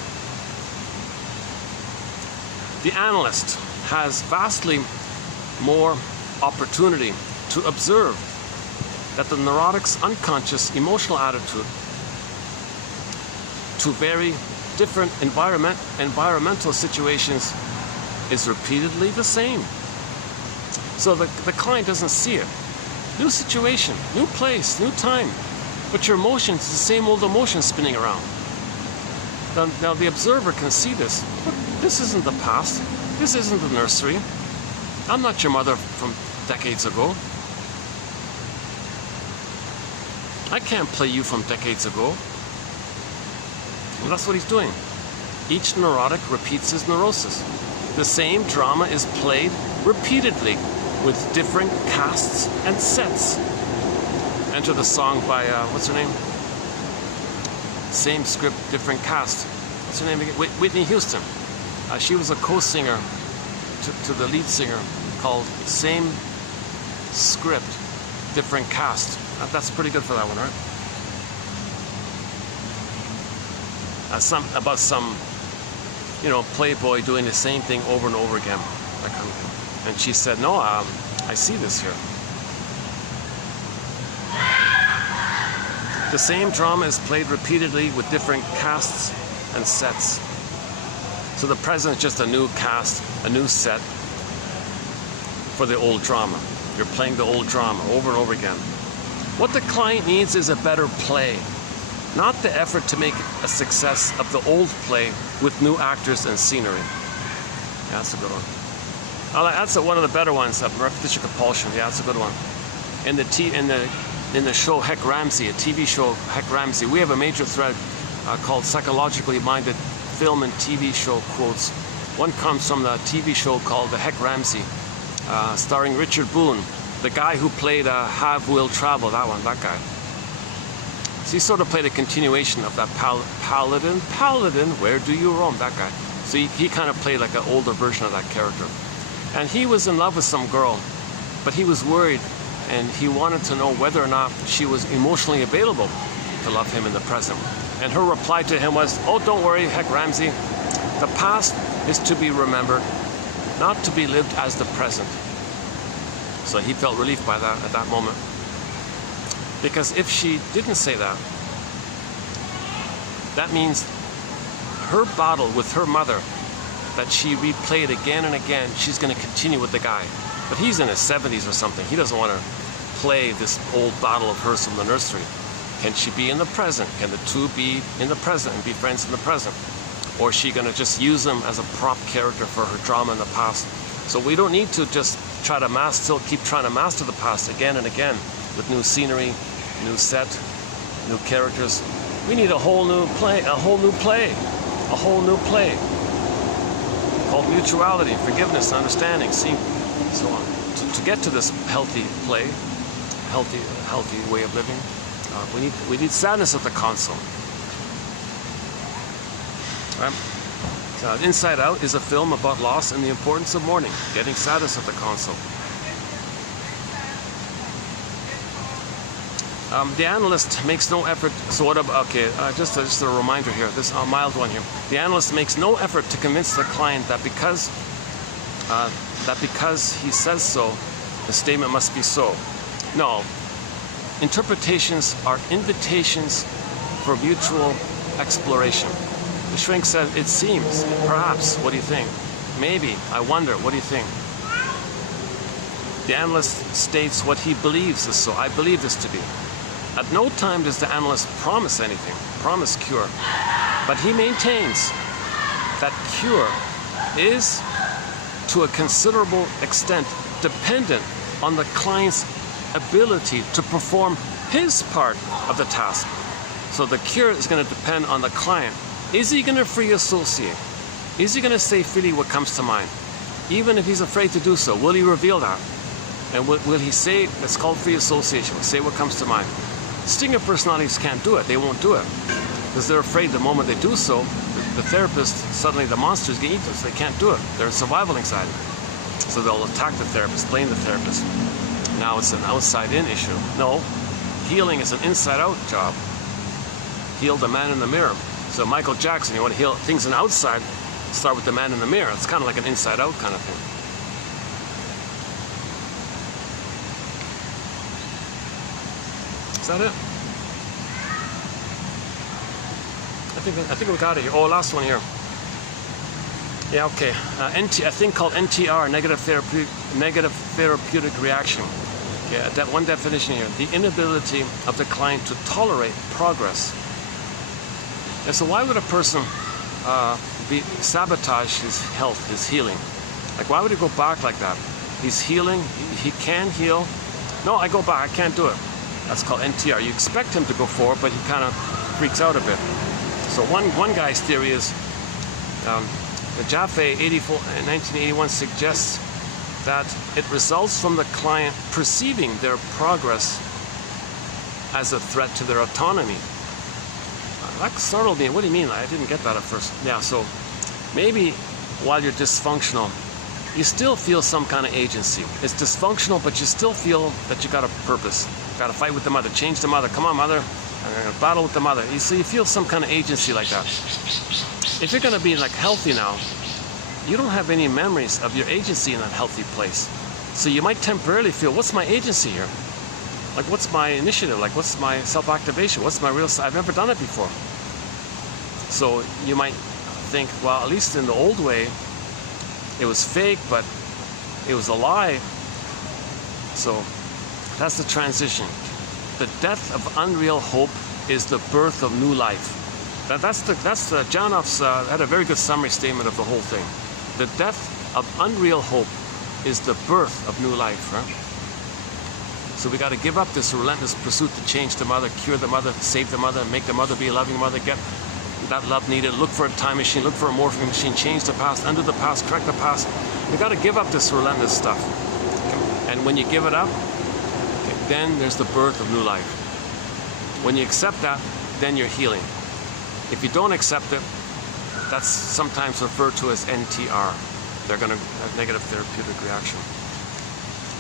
The analyst has vastly more opportunity to observe that the neurotic's unconscious emotional attitude to very different environmental situations is repeatedly the same. So the client doesn't see it. New situation, new place, new time, but your emotions, the same old emotion spinning around. Now the observer can see this, but this isn't the past, this isn't the nursery. I'm not your mother from decades ago. I can't play you from decades ago. Well, that's what he's doing. Each neurotic repeats his neurosis. The same drama is played repeatedly with different casts and sets. Enter the song by, what's her name? Same script, different cast. What's her name again? Whitney Houston. She was a co-singer to the lead singer called Same Script, Different Cast. That's pretty good for that one, right? About some, playboy doing the same thing over and over again, that kind of thing. And she said, no, I see this here. The same drama is played repeatedly with different casts and sets. So the present is just a new cast, a new set for the old drama. You're playing the old drama over and over again. What the client needs is a better play, not the effort to make a success of the old play with new actors and scenery. Yeah, that's a good one. That's one of the better ones. Repetition compulsion. Yeah, that's a good one. In the show Heck Ramsey, a TV show Heck Ramsey, we have a major thread called Psychologically Minded Film and TV Show Quotes. One comes from the TV show called The Heck Ramsey, starring Richard Boone, the guy who played Have Will Travel. That guy. So he sort of played a continuation of that Paladin, where do you roam? That guy. So he kind of played like an older version of that character. And he was in love with some girl, but he was worried, and he wanted to know whether or not she was emotionally available to love him in the present. And her reply to him was, oh, don't worry, Heck Ramsey, the past is to be remembered, not to be lived as the present. So he felt relief by that at that moment. Because if she didn't say that, that means her battle with her mother that she replayed again and again, she's going to continue with the guy. But he's in his 70s or something. He doesn't want to play this old battle of hers from the nursery. Can she be in the present? Can the two be in the present and be friends in the present? Or is she going to just use him as a prop character for her drama in the past? So we don't need to just try to keep trying to master the past again and again with new scenery, new set, new characters. We need a whole new play called mutuality, forgiveness, and understanding, seeing, so on. To get to this healthy play, healthy way of living, we need sadness at the console. Right? Inside Out is a film about loss and the importance of mourning, getting sadness at the console. The analyst makes no effort. So what about? Okay, just a reminder here. This mild one here. The analyst makes no effort to convince the client that because he says so, the statement must be so. No. Interpretations are invitations for mutual exploration. The shrink said, "It seems, perhaps. What do you think? Maybe. I wonder. What do you think?" The analyst states what he believes is so. I believe this to be. At no time does the analyst promise anything, promise cure, but he maintains that cure is, to a considerable extent, dependent on the client's ability to perform his part of the task. So the cure is going to depend on the client. Is he going to free associate? Is he going to say freely what comes to mind? Even if he's afraid to do so, will he reveal that? And will he say, it's called free association, say what comes to mind? Stinger personalities can't do it, they won't do it. Because they're afraid the moment they do so, the therapist, suddenly the monsters get eaten, so they can't do it. They're in survival anxiety. So they'll attack the therapist, blame the therapist. Now it's an outside-in issue. No, healing is an inside-out job. Heal the man in the mirror. So Michael Jackson, you want to heal things on the outside, start with the man in the mirror. It's kind of like an inside-out kind of thing. Is that it? I think we got it here. Oh, last one here. Yeah, okay. A thing called NTR, negative therapeutic reaction. Okay, that one definition here: the inability of the client to tolerate progress. And so, why would a person sabotage his health, his healing? Like, why would he go back like that? He's healing. He can heal. No, I go back. I can't do it. That's called NTR. You expect him to go forward, but he kind of freaks out a bit. So one guy's theory is, the Jaffe 1981 suggests that it results from the client perceiving their progress as a threat to their autonomy. That startled me. What do you mean? I didn't get that at first. Yeah, so maybe while you're dysfunctional, you still feel some kind of agency. It's dysfunctional, but you still feel that you got a purpose. You got to fight with the mother, change the mother. Come on, mother. I'm going to battle with the mother. So you feel some kind of agency like that. If you're going to be like healthy now, you don't have any memories of your agency in that healthy place. So you might temporarily feel, what's my agency here? Like, what's my initiative? Like, what's my self-activation? What's my real, I've never done it before. So you might think, well, at least in the old way, it was fake, but it was a lie. So that's the transition. The death of unreal hope is the birth of new life. That's Janoff's had a very good summary statement of the whole thing. The death of unreal hope is the birth of new life, right? So we got to give up this relentless pursuit to change the mother, cure the mother, save the mother, make the mother be a loving mother, get that love needed, look for a time machine, look for a morphing machine, change the past, undo the past, correct the past. We got to give up this relentless stuff. And when you give it up, then there's the birth of new life. When you accept that, then you're healing. If you don't accept it, that's sometimes referred to as NTR. They're going to have negative therapeutic reaction.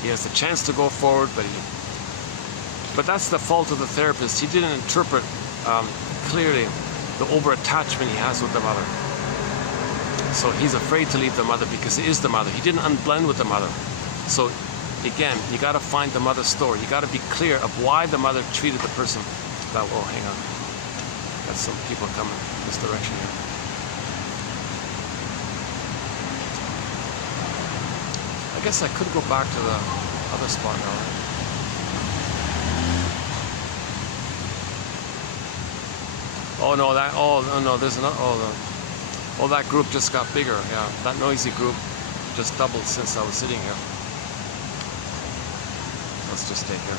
He has the chance to go forward, but that's the fault of the therapist. He didn't interpret clearly the over-attachment he has with the mother. So he's afraid to leave the mother because he is the mother. He didn't unblend with the mother. So again, you got to find the mother's story. You got to be clear of why the mother treated the person that, oh, hang on. Got some people coming this direction here. I guess I could go back to the other spot now, right? Oh no, there's another, oh, that group just got bigger, yeah. That noisy group just doubled since I was sitting here. Let's just take it.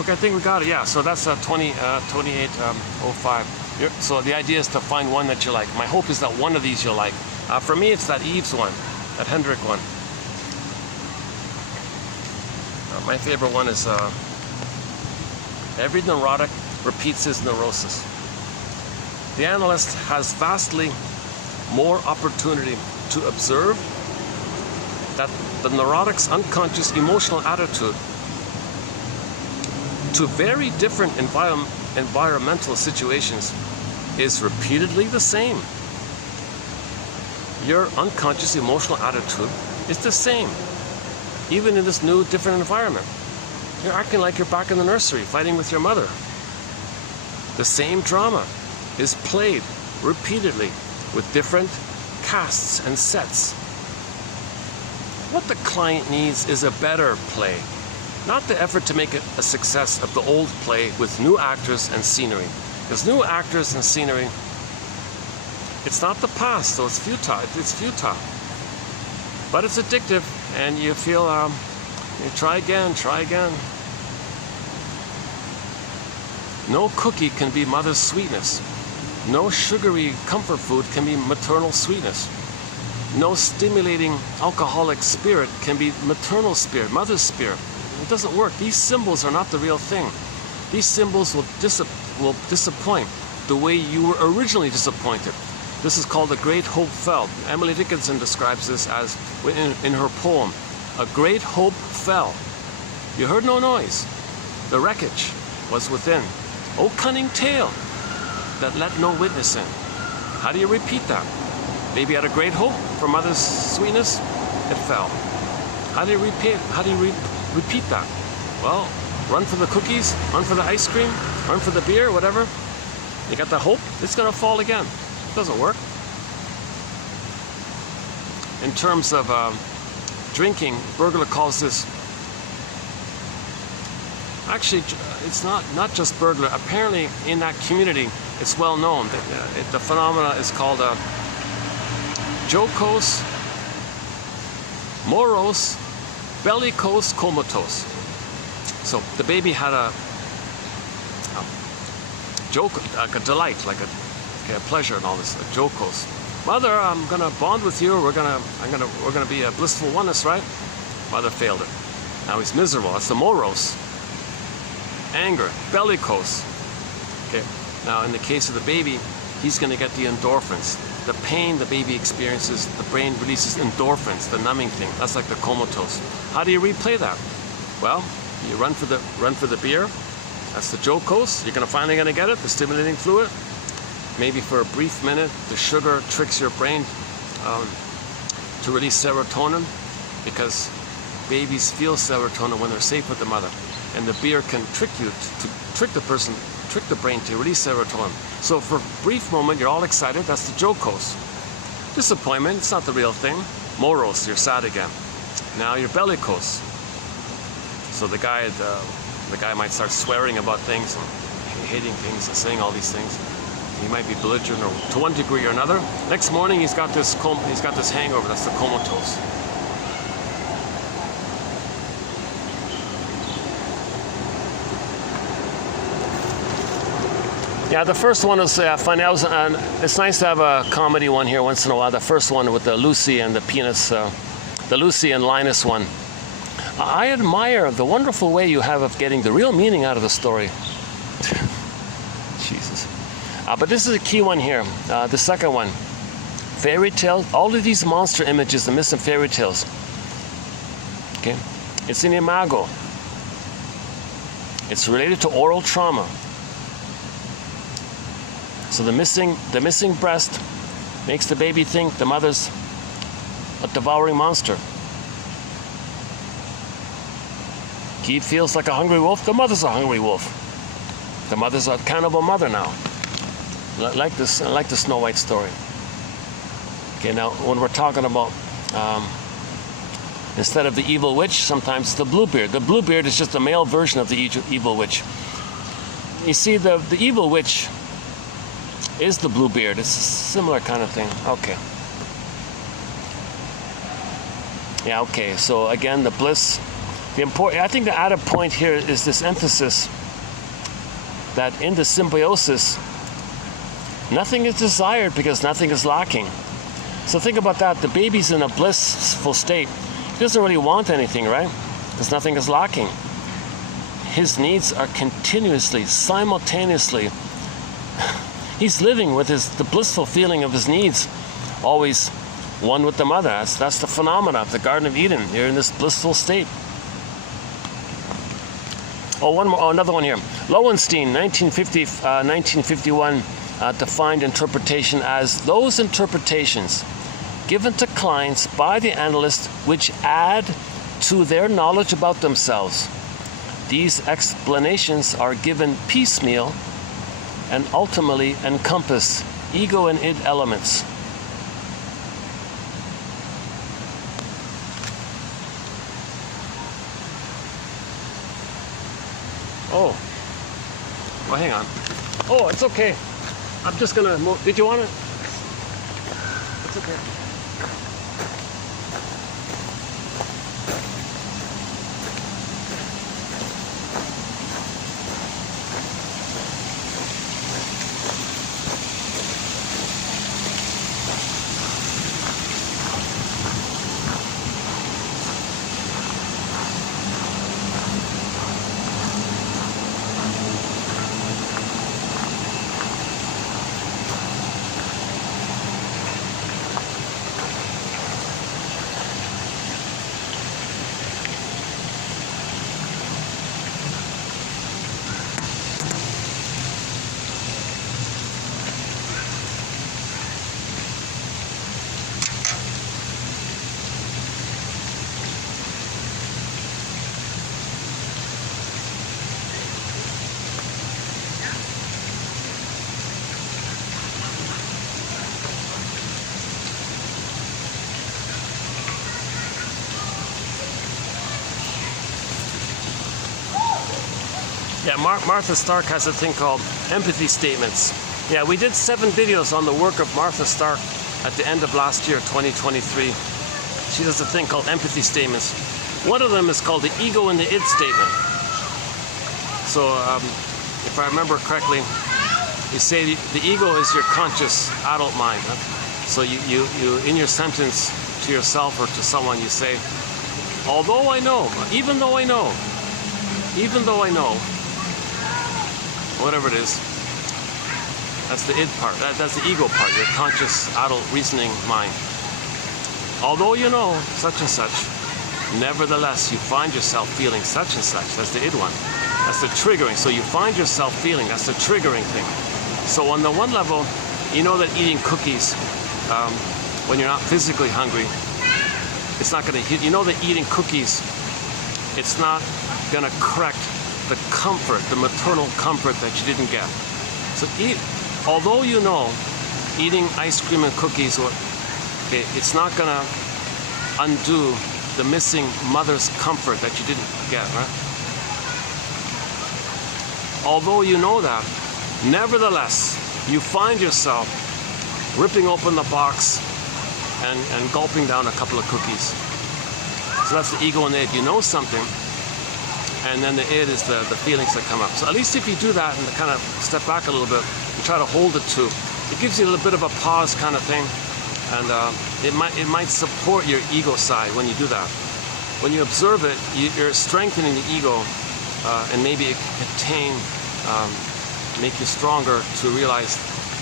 Okay, I think we got it, yeah. So that's 2805. So the idea is to find one that you like. My hope is that one of these you'll like. For me, it's that Eve's one, that Hendrik one. My favorite one is every neurotic repeats his neurosis. The analyst has vastly more opportunity to observe that the neurotic's unconscious emotional attitude to very different environmental situations is repeatedly the same. Your unconscious emotional attitude is the same, even in this new, different environment. You're acting like you're back in the nursery, fighting with your mother. The same drama is played repeatedly with different casts and sets. What the client needs is a better play, not the effort to make it a success of the old play with new actors and scenery. Because new actors and scenery, it's not the past, so it's futile. It's futile. But it's addictive, and you feel Okay, try again, try again. No cookie can be mother's sweetness. No sugary comfort food can be maternal sweetness. No stimulating alcoholic spirit can be maternal spirit, mother's spirit. It doesn't work. These symbols are not the real thing. These symbols will disappoint the way you were originally disappointed. This is called the Great Hope Fell. Emily Dickinson describes this as, in her poem, a great hope fell. You heard no noise. The wreckage was within. O cunning tale that let no witness in. How do you repeat that? Baby had a great hope for mother's sweetness. It fell. How do you repeat that? Well, run for the cookies, run for the ice cream, run for the beer, whatever. You got the hope, it's gonna fall again. It doesn't work. In terms of drinking, Bergler calls this, actually it's not just Bergler. Apparently in that community, it's well known. The phenomena is called jocose, morose, bellicose, comatose. So the baby had a joke, like a delight, like a pleasure and all this, a jocose. Mother, I'm gonna bond with you. We're gonna be a blissful oneness, right? Mother failed it. Now he's miserable. That's the morose. Anger, bellicose. Okay. Now in the case of the baby, he's gonna get the endorphins. The pain the baby experiences, the brain releases endorphins, the numbing thing. That's like the comatose. How do you replay that? Well, you run for the beer. That's the jocose. You're finally gonna get it, the stimulating fluid. Maybe for a brief minute, the sugar tricks your brain to release serotonin, because babies feel serotonin when they're safe with the mother, and the beer can trick you to trick the brain to release serotonin. So for a brief moment, you're all excited. That's the jocose. Disappointment, it's not the real thing. Morose, you're sad again. Now you're bellicose. So the guy might start swearing about things and hating things and saying all these things. He might be belligerent or to one degree or another. Next morning he's got this hangover. That's the comatose. Yeah, the first one was funny. It's nice to have a comedy one here once in a while. The first one with the Lucy and the penis, the Lucy and Linus one. I admire the wonderful way you have of getting the real meaning out of the story. Jesus. But this is a key one here. The second one. Fairy tales. All of these monster images, the myths and fairy tales. Okay? It's in imago. It's related to oral trauma. So the missing breast makes the baby think the mother's a devouring monster. He feels like a hungry wolf. The mother's a hungry wolf. The mother's a cannibal mother now. Like the Snow White story. Okay, now when we're talking about instead of the evil witch, sometimes it's the Bluebeard. The Bluebeard is just a male version of the evil witch. You see, the evil witch is the Bluebeard. It's a similar kind of thing. Okay. Yeah, okay. So again, the bliss. I think the added point here is this emphasis that in the symbiosis, nothing is desired because nothing is lacking. So think about that. The baby's in a blissful state. He doesn't really want anything, right? Because nothing is lacking. His needs are continuously, simultaneously. He's living with the blissful feeling of his needs, always one with the mother. That's the phenomena of the Garden of Eden. You're in this blissful state. Another one here. Lowenstein, 1951, defined interpretation as those interpretations given to clients by the analyst which add to their knowledge about themselves. These explanations are given piecemeal and ultimately encompass ego and id elements. Oh. Well, hang on. Oh, it's okay. I'm just gonna move. Did you want it? It's okay. Yeah, Martha Stark has a thing called empathy statements. Yeah, we did 7 videos on the work of Martha Stark at the end of last year, 2023. She does a thing called empathy statements. One of them is called the ego and the id statement. So, if I remember correctly, you say the ego is your conscious adult mind. Huh? So you in your sentence to yourself or to someone, you say, although I know, even though I know, whatever it is, that's the id part, that's the ego part, your conscious adult reasoning mind. Although you know such and such, nevertheless you find yourself feeling such and such. That's the id one. That's the triggering. So you find yourself feeling, that's the triggering thing. So on the one level, you know that eating cookies when you're not physically hungry, it's not going to hit. You know that eating cookies, it's not going to correct the comfort, the maternal comfort that you didn't get. So although you know eating ice cream and cookies, it's not going to undo the missing mother's comfort that you didn't get, right? Although you know that, nevertheless, you find yourself ripping open the box and gulping down a couple of cookies. So that's the ego and the id. You know something, and then the id is the feelings that come up. So at least if you do that and kind of step back a little bit and try to hold it to, it gives you a little bit of a pause kind of thing, and it might support your ego side when you do that. When you observe it, you're strengthening the ego, and maybe it can make you stronger to realize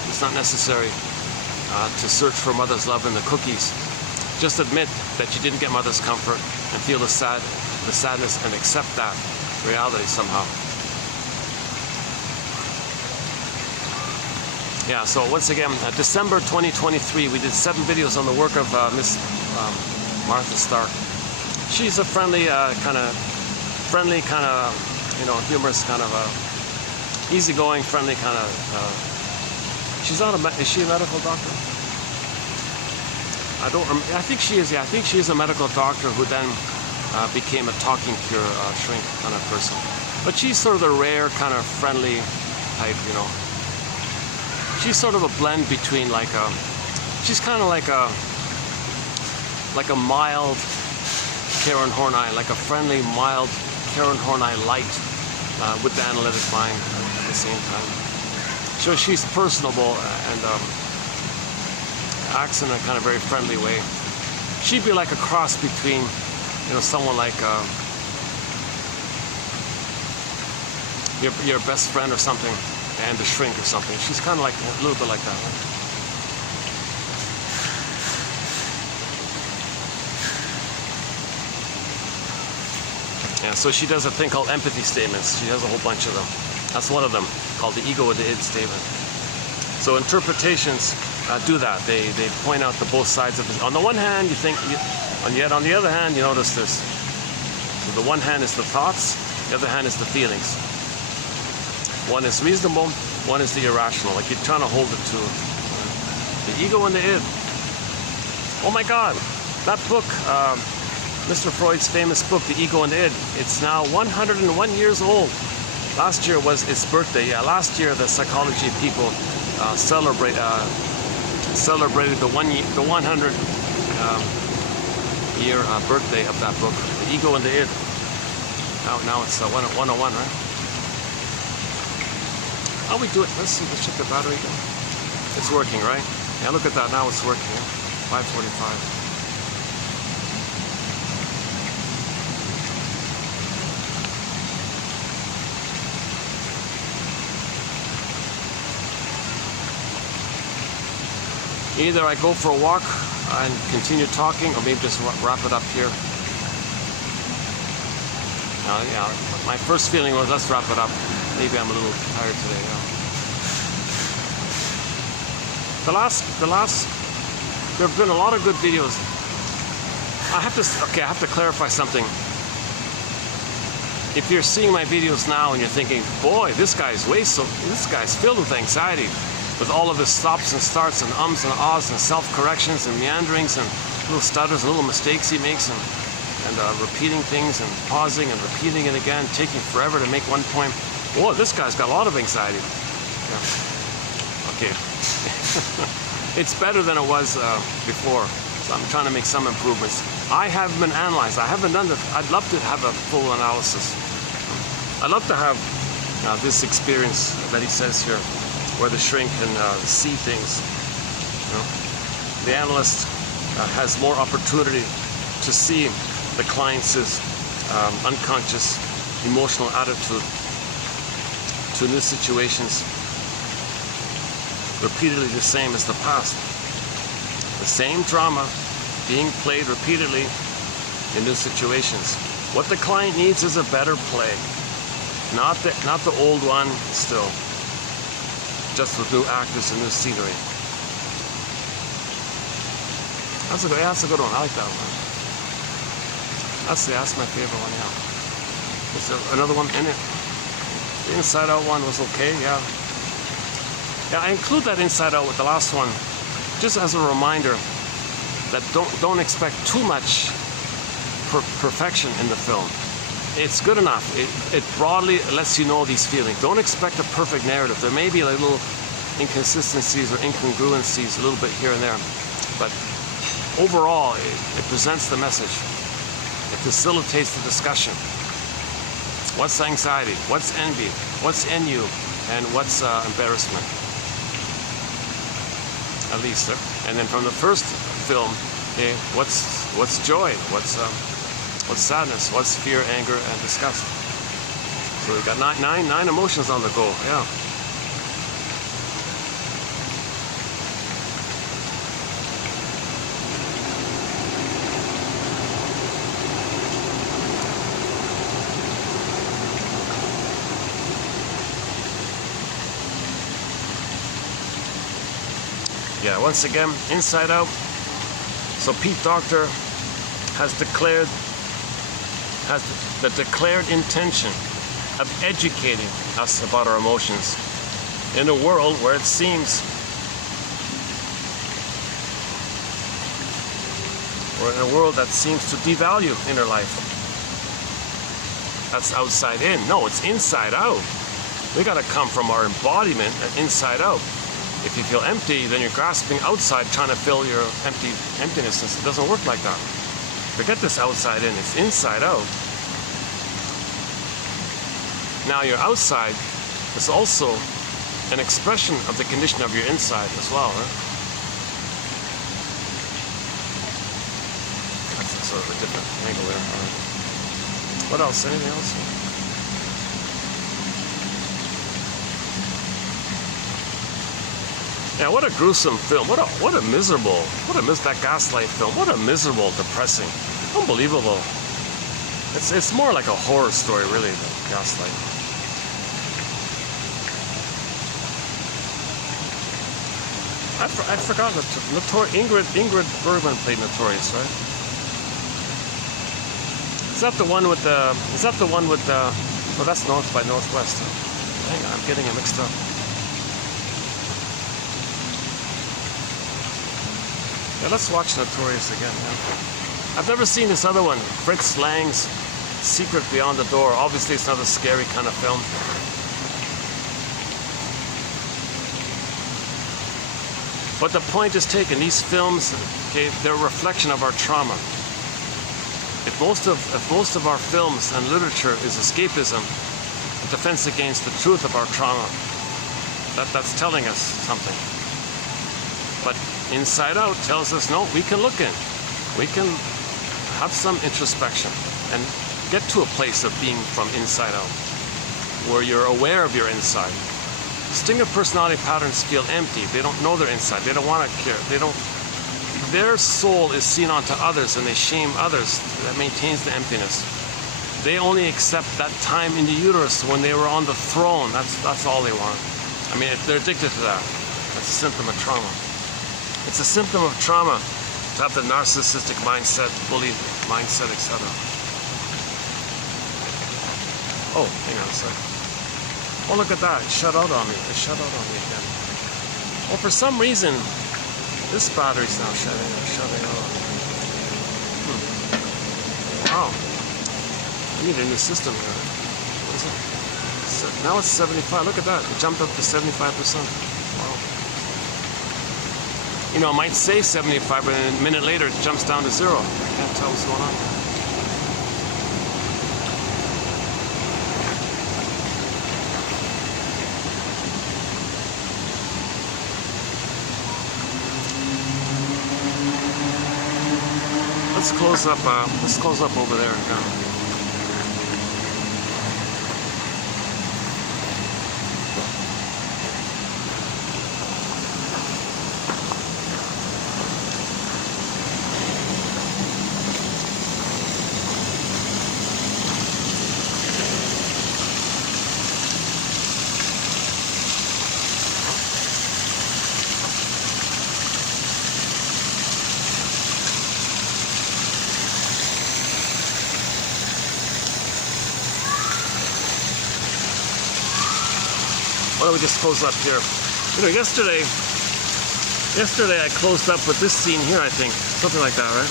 it's not necessary to search for mother's love in the cookies. Just admit that you didn't get mother's comfort and feel the sadness and accept that reality somehow. Yeah, so once again, December 2023, we did 7 videos on the work of Miss Martha Stark. She's a friendly, kind of, you know, humorous, kind of easygoing, friendly kind of. She's not is she a medical doctor? I think she is. Yeah, I think she is a medical doctor who then became a talking cure shrink kind of person. But she's sort of the rare kind of friendly type, you know. She's sort of a blend between like she's kind of like a mild Karen Horney, like a friendly, mild Karen Horney light with the analytic mind at the same time. So she's personable and acts in a kind of very friendly way. She'd be like a cross between, you know, someone like your best friend or something and a shrink or something. She's kind of like a little bit like that, right? Yeah, so she does a thing called empathy statements. She has a whole bunch of them. That's one of them, called the ego and the id statement. So interpretations do that. They point out the both sides of it. On the one hand, you think, and yet on the other hand, you notice this. So the one hand is the thoughts, the other hand is the feelings. One is reasonable, one is the irrational. Like you're trying to hold it to the ego and the id. Oh my God, that book, Mr. Freud's famous book, The Ego and the Id, it's now 101 years old. Last year was its birthday. Yeah, last year the psychology people celebrated the 100 year birthday of that book, The Ego and the Id. Now it's 101, right? How we do it? Let's see. Let's check the battery again. It's working, right? Yeah, look at that. Now it's working. Yeah? 5:45. Either I go for a walk and continue talking, or maybe just wrap it up here. Yeah, my first feeling was let's wrap it up. Maybe I'm a little tired today. Yeah. There have been a lot of good videos. I have to clarify something. If you're seeing my videos now and you're thinking, boy, this guy's filled with anxiety, with all of his stops and starts and ums and ahs and self-corrections and meanderings and little stutters and little mistakes he makes and repeating things and pausing and repeating it again, taking forever to make one point. Whoa, this guy's got a lot of anxiety. Yeah. Okay. It's better than it was before. So I'm trying to make some improvements. I haven't been analyzed. I haven't done that. I'd love to have a full analysis. I'd love to have this experience that he says here, where the shrink can see things. You know? The analyst has more opportunity to see the client's unconscious emotional attitude to new situations, repeatedly the same as the past. The same drama being played repeatedly in new situations. What the client needs is a better play, not the old one still, just with new actors and new scenery. That's a good one. I like that one. That's my favorite one. Yeah. Is there another one in it? The Inside Out one was okay. Yeah. Yeah, I include that Inside Out with the last one, just as a reminder that don't expect too much perfection in the film. It's good enough. It broadly lets you know these feelings. Don't expect a perfect narrative. There may be like little inconsistencies or incongruencies a little bit here and there, but overall it presents the message. It facilitates the discussion. What's anxiety? What's envy? What's in you? And what's embarrassment? At least, and then from the first film, what's joy? What's sadness? What's fear, anger, and disgust? So we got nine emotions on the go. Yeah. Yeah, once again, Inside Out. So Pete Docter has the declared intention of educating us about our emotions in a world where it seems, or in a world that seems to devalue inner life. That's outside in. No, it's inside out. We gotta come from our embodiment and inside out. If you feel empty, then you're grasping outside trying to fill your emptiness. It doesn't work like that. Forget this outside in, it's inside out. Now your outside is also an expression of the condition of your inside as well. Right? That's sort of a different angle there. All right. What else? Anything else? Yeah, what a gruesome film. What a miserable, that Gaslight film. What a miserable, depressing, unbelievable. It's more like a horror story, really, than Gaslight. I forgot that Ingrid Bergman played Notorious, right? Is that the one with the? Oh, that's North by Northwest. Hang on, I'm getting it mixed up. Yeah, let's watch Notorious again. Yeah. I've never seen this other one, Fritz Lang's Secret Beyond the Door. Obviously, it's not a scary kind of film. But the point is taken. These films, okay, they're a reflection of our trauma. If most of our films and literature is escapism, a defense against the truth of our trauma, that's telling us something. But Inside Out tells us, no, we can look in. We can have some introspection and get to a place of being from inside out, where you're aware of your inside. Stinger personality patterns feel empty. They don't know their inside. They don't want to care. Their soul is seen onto others and they shame others. That maintains the emptiness. They only accept that time in the uterus when they were on the throne. That's all they want. I mean, they're addicted to that. That's a symptom of trauma. It's a symptom of trauma to have the narcissistic mindset, bully mindset, etc. Oh, hang on a sec. Oh, look at that. It shut out on me. It shut out on me again. Well, for some reason, this battery's now shutting out. Wow. I need a new system here. What is it? Now it's 75. Look at that. It jumped up to 75%. Wow. You know, it might say 75, but a minute later it jumps down to 0. I can't tell what's going on. Let's close up over there now. Why don't we just close up here? You know, yesterday I closed up with this scene here, I think. Something like that, right?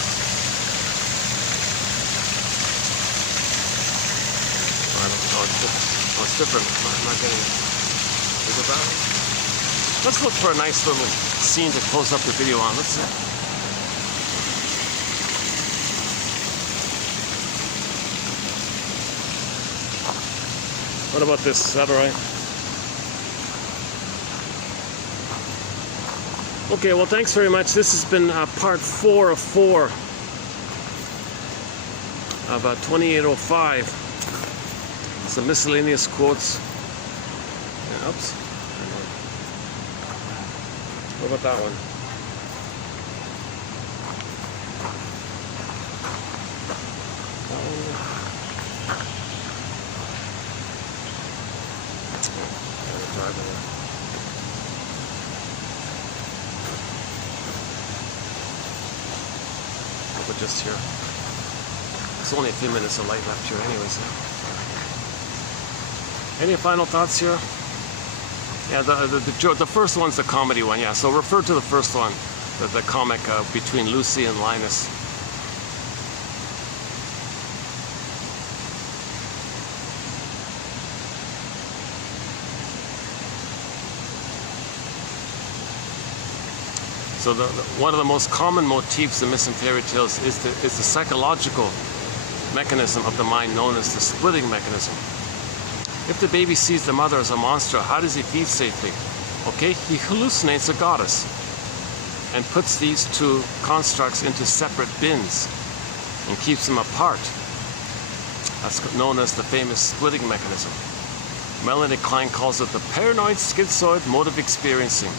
I don't know. It's different. I'm not getting it. Is it that? Let's look for a nice little scene to close up the video on. Let's see. What about this? Is that all right? Okay, well, thanks very much. This has been part 4 of 4 of 2805. Some miscellaneous quotes. Yeah, oops. What about that one? But just here. It's only a few minutes of light left here anyways. Any final thoughts here? Yeah, the first one's the comedy one, yeah. So refer to the first one, the comic between Lucy and Linus. So one of the most common motifs in myths and fairy tales is the psychological mechanism of the mind known as the splitting mechanism. If the baby sees the mother as a monster, how does he feed safely? Okay, he hallucinates a goddess and puts these two constructs into separate bins and keeps them apart. That's known as the famous splitting mechanism. Melanie Klein calls it the paranoid schizoid mode of experiencing,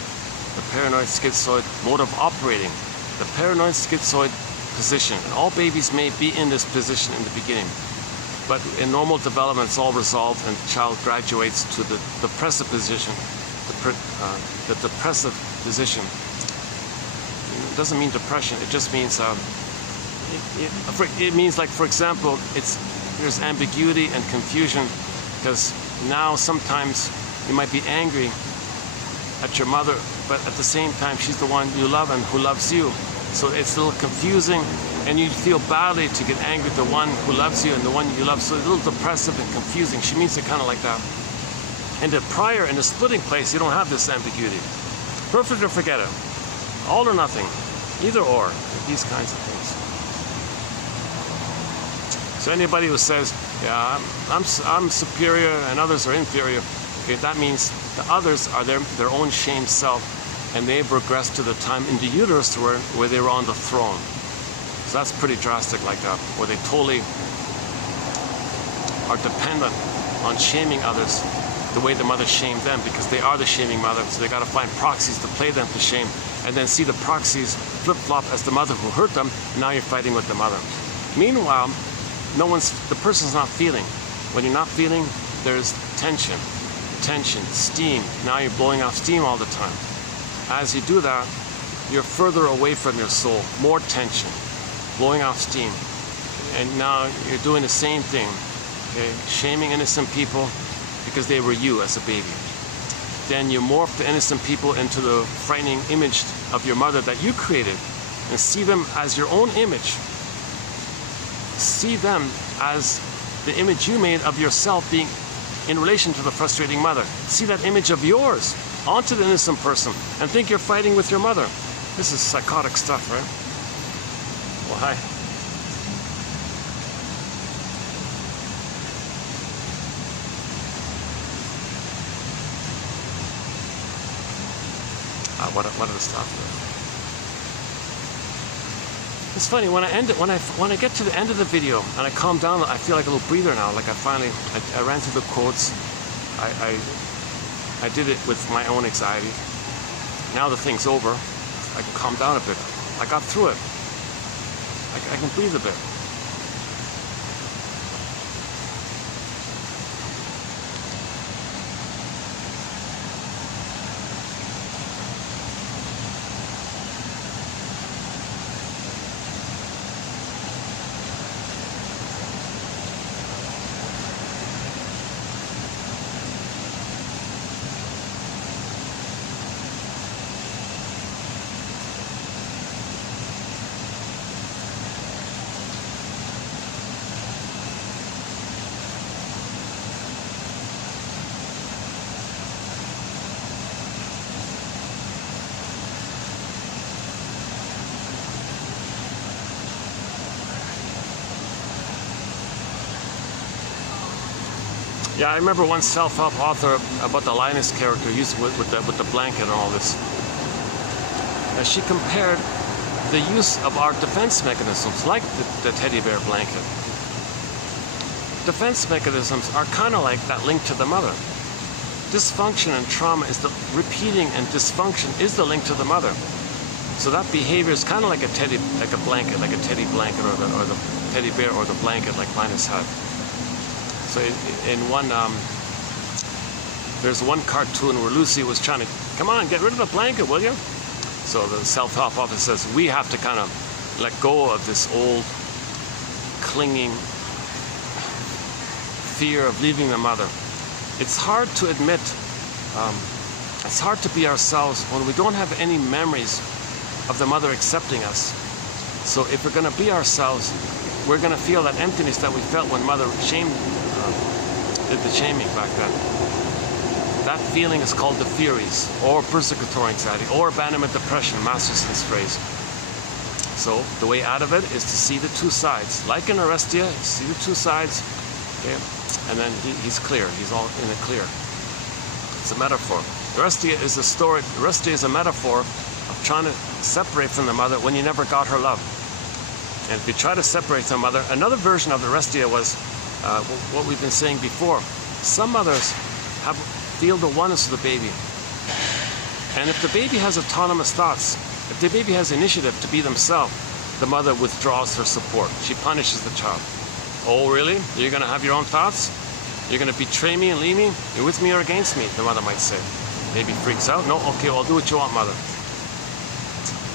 the paranoid schizoid mode of operating, the paranoid schizoid position. And all babies may be in this position in the beginning, but in normal development it's all resolved and the child graduates to the depressive position. The depressive position. It doesn't mean depression, it just means it means, like, for example, there's ambiguity and confusion, because now sometimes you might be angry at your mother, but at the same time she's the one you love and who loves you. So it's a little confusing, and you feel badly to get angry at the one who loves you and the one you love. So it's a little depressive and confusing. She means it kind of like that. And in the splitting place, you don't have this ambiguity. Perfect or forget it. All or nothing. Either or. These kinds of things. So anybody who says, yeah, I'm superior and others are inferior, okay, that means the others are their own shamed self, and they've regressed to the time in the uterus where they were on the throne. So that's pretty drastic like that, where they totally are dependent on shaming others the way the mother shamed them, because they are the shaming mother. So they got to find proxies to play them to shame, and then see the proxies flip-flop as the mother who hurt them, and now you're fighting with the mother. Meanwhile, the person's not feeling. When you're not feeling, there's tension, steam. Now you're blowing off steam all the time. As you do that, you're further away from your soul, more tension, blowing off steam. And now you're doing the same thing, okay? Shaming innocent people because they were you as a baby. Then you morph the innocent people into the frightening image of your mother that you created, and see them as your own image. See them as the image you made of yourself being in relation to the frustrating mother. See that image of yours onto the innocent person and think you're fighting with your mother. This is psychotic stuff, right? Well, hi. What are the stuff? It's funny when I end it, when I get to the end of the video and I calm down, I feel like a little breather now. Like I ran through the quotes. I did it with my own anxiety. Now the thing's over. I can calm down a bit. I got through it. I can breathe a bit. Yeah, I remember one self-help author about the Linus character used with the blanket and all this. She compared the use of our defense mechanisms, like the teddy bear blanket. Defense mechanisms are kind of like that link to the mother. Dysfunction and trauma is the repeating, and dysfunction is the link to the mother. So that behavior is kind of like a blanket, like a teddy blanket, or the teddy bear, or the blanket like Linus had. So in one, there's one cartoon where Lucy was trying to, come on, get rid of the blanket, will you? So the self-help author says, we have to kind of let go of this old, clinging fear of leaving the mother. It's hard to admit, it's hard to be ourselves when we don't have any memories of the mother accepting us. So if we're going to be ourselves, we're going to feel that emptiness that we felt when mother did the shaming back then. That feeling is called the theories, or persecutory anxiety, or abandonment depression, Masterson's phrase. So the way out of it is to see the two sides. Like in Orestia, see the two sides, okay? And then he's clear. He's all in the clear. It's a metaphor. Orestia is a story. Orestia is a metaphor of trying to separate from the mother when you never got her love. And if you try to separate from the mother, another version of the Orestia was what we've been saying before. Some mothers feel the oneness of the baby. And if the baby has autonomous thoughts, if the baby has initiative to be themselves, the mother withdraws her support. She punishes the child. Oh, really? You're going to have your own thoughts? You're going to betray me and leave me? You're with me or against me? The mother might say. Baby freaks out. No, okay, well, I'll do what you want, mother.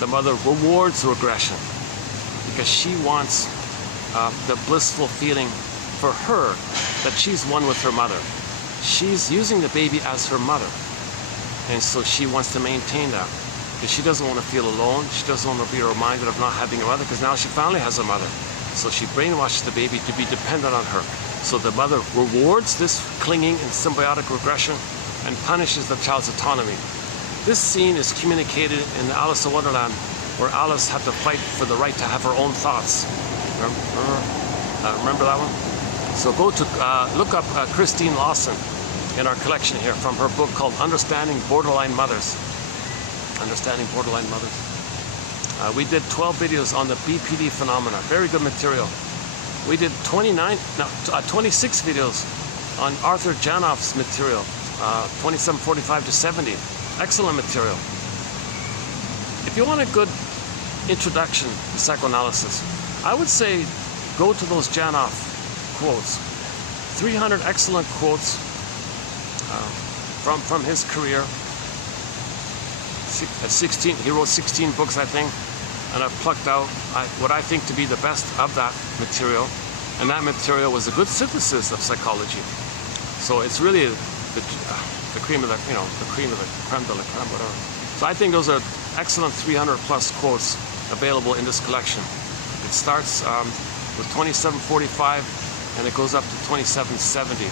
The mother rewards regression because she wants the blissful feeling for her that she's one with her mother. She's using the baby as her mother. And so she wants to maintain that. Because she doesn't want to feel alone. She doesn't want to be reminded of not having a mother, because now she finally has a mother. So she brainwashes the baby to be dependent on her. So the mother rewards this clinging and symbiotic regression and punishes the child's autonomy. This scene is communicated in the Alice in Wonderland, where Alice had to fight for the right to have her own thoughts. Remember that one? So go to look up Christine Lawson in our collection here from her book called Understanding Borderline Mothers. Understanding Borderline Mothers. We did 12 videos on the BPD phenomena. Very good material. We did 26 videos on Arthur Janoff's material, 2745 to 70. Excellent material. If you want a good introduction to psychoanalysis, I would say go to those Janoff quotes. 300 excellent quotes from his career. 16, he wrote 16 books, I think, and I've plucked out what I think to be the best of that material, and that material was a good synthesis of psychology. So it's really the cream of the, the cream of the creme de la creme, whatever. So I think those are excellent 300 plus quotes available in this collection. It starts with 2745 and it goes up to 2770.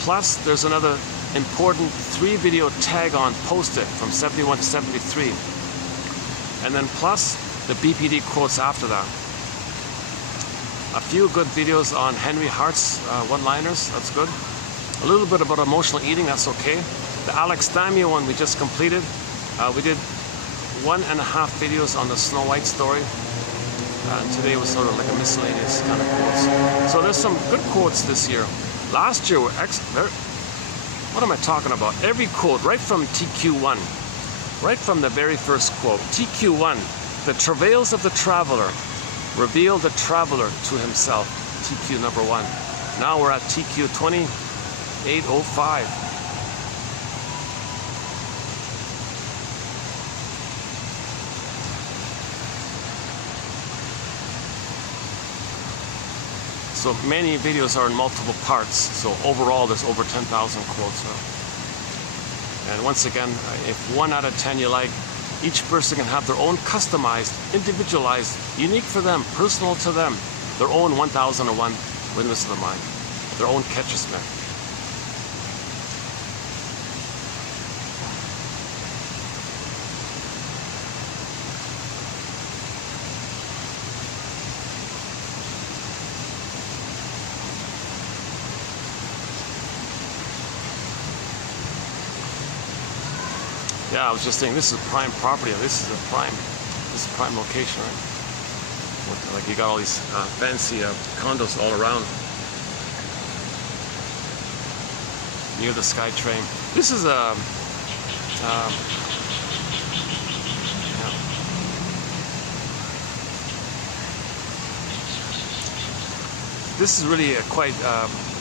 Plus, there's another important 3-video tag-on post-it from 71 to 73. And then plus the BPD quotes after that. A few good videos on Henry Hart's one-liners, that's good. A little bit about emotional eating, that's okay. The Alex Damia one we just completed. We did 1.5 videos on the Snow White story. And today was sort of like a miscellaneous kind of quotes. So there's some good quotes this year. Last year were excellent. What am I talking about? Every quote, right from TQ1, right from the very first quote. TQ1, the travails of the traveler reveal the traveler to himself. TQ number 1. Now we're at TQ 2805. So many videos are in multiple parts. So overall, there's over 10,000 quotes now. And once again, if 1 out of 10 you like, each person can have their own customized, individualized, unique for them, personal to them, their own 1001 Windmills of the Mind, their own catch-a-smith. Yeah, I was just saying, this is prime property. This is prime location, right? Like you got all these fancy condos all around near the SkyTrain. This is a this is really quite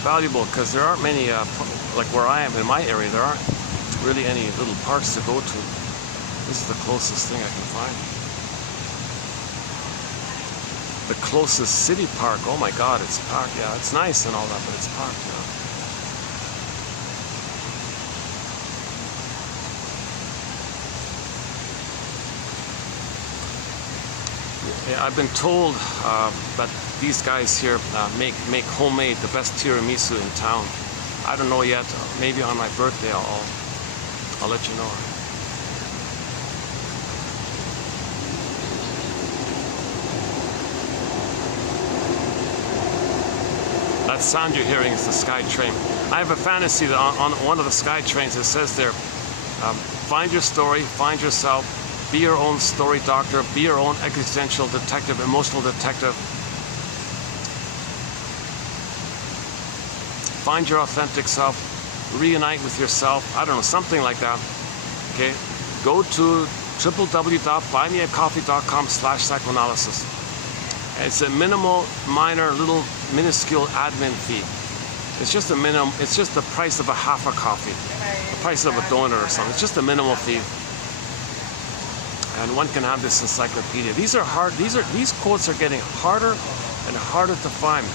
valuable because there aren't many like where I am in my area. There aren't really any little parks to go to. This is the closest thing I can find. The closest city park, oh my god, it's packed. Yeah, it's nice and all that, but it's packed, yeah. I've been told that these guys here make homemade, the best tiramisu in town. I don't know yet. Maybe on my birthday I'll let you know. That sound you're hearing is the SkyTrain. I have a fantasy that on one of the SkyTrains it says there, find your story, find yourself, be your own story doctor, be your own existential detective, emotional detective. Find your authentic self, reunite with yourself, I don't know, something like that. Okay, go to www.buymeacoffee.com/psychoanalysis. It's a minimal, minor, little, minuscule admin fee. It's just a minimum. It's just the price of a half a coffee, the price of a donut or something. It's just a minimal fee, and one can have this encyclopedia. These are hard. These quotes are getting harder and harder to find.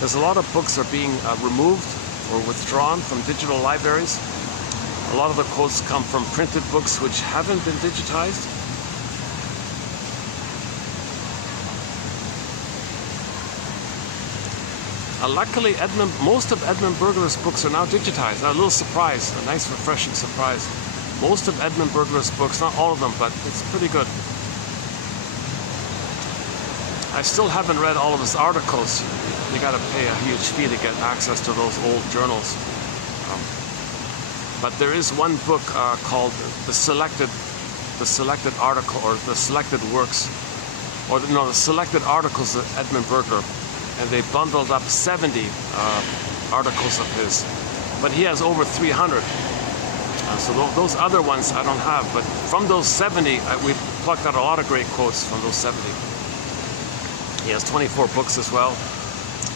There's a lot of books are being removed or withdrawn from digital libraries. A lot of the quotes come from printed books which haven't been digitized. Luckily, most of Edmund Burglar's books are now digitized. Now, a little surprise, a nice refreshing surprise. Most of Edmund Burglar's books, not all of them, but it's pretty good. I still haven't read all of his articles. You got to pay a huge fee to get access to those old journals. But there is one book called the selected article, or the selected works, or no, the selected articles of Edmund Burglar, and they bundled up 70 articles of his. But he has over 300. So those other ones I don't have. But from those 70, we plucked out a lot of great quotes from those 70. He has 24 books as well.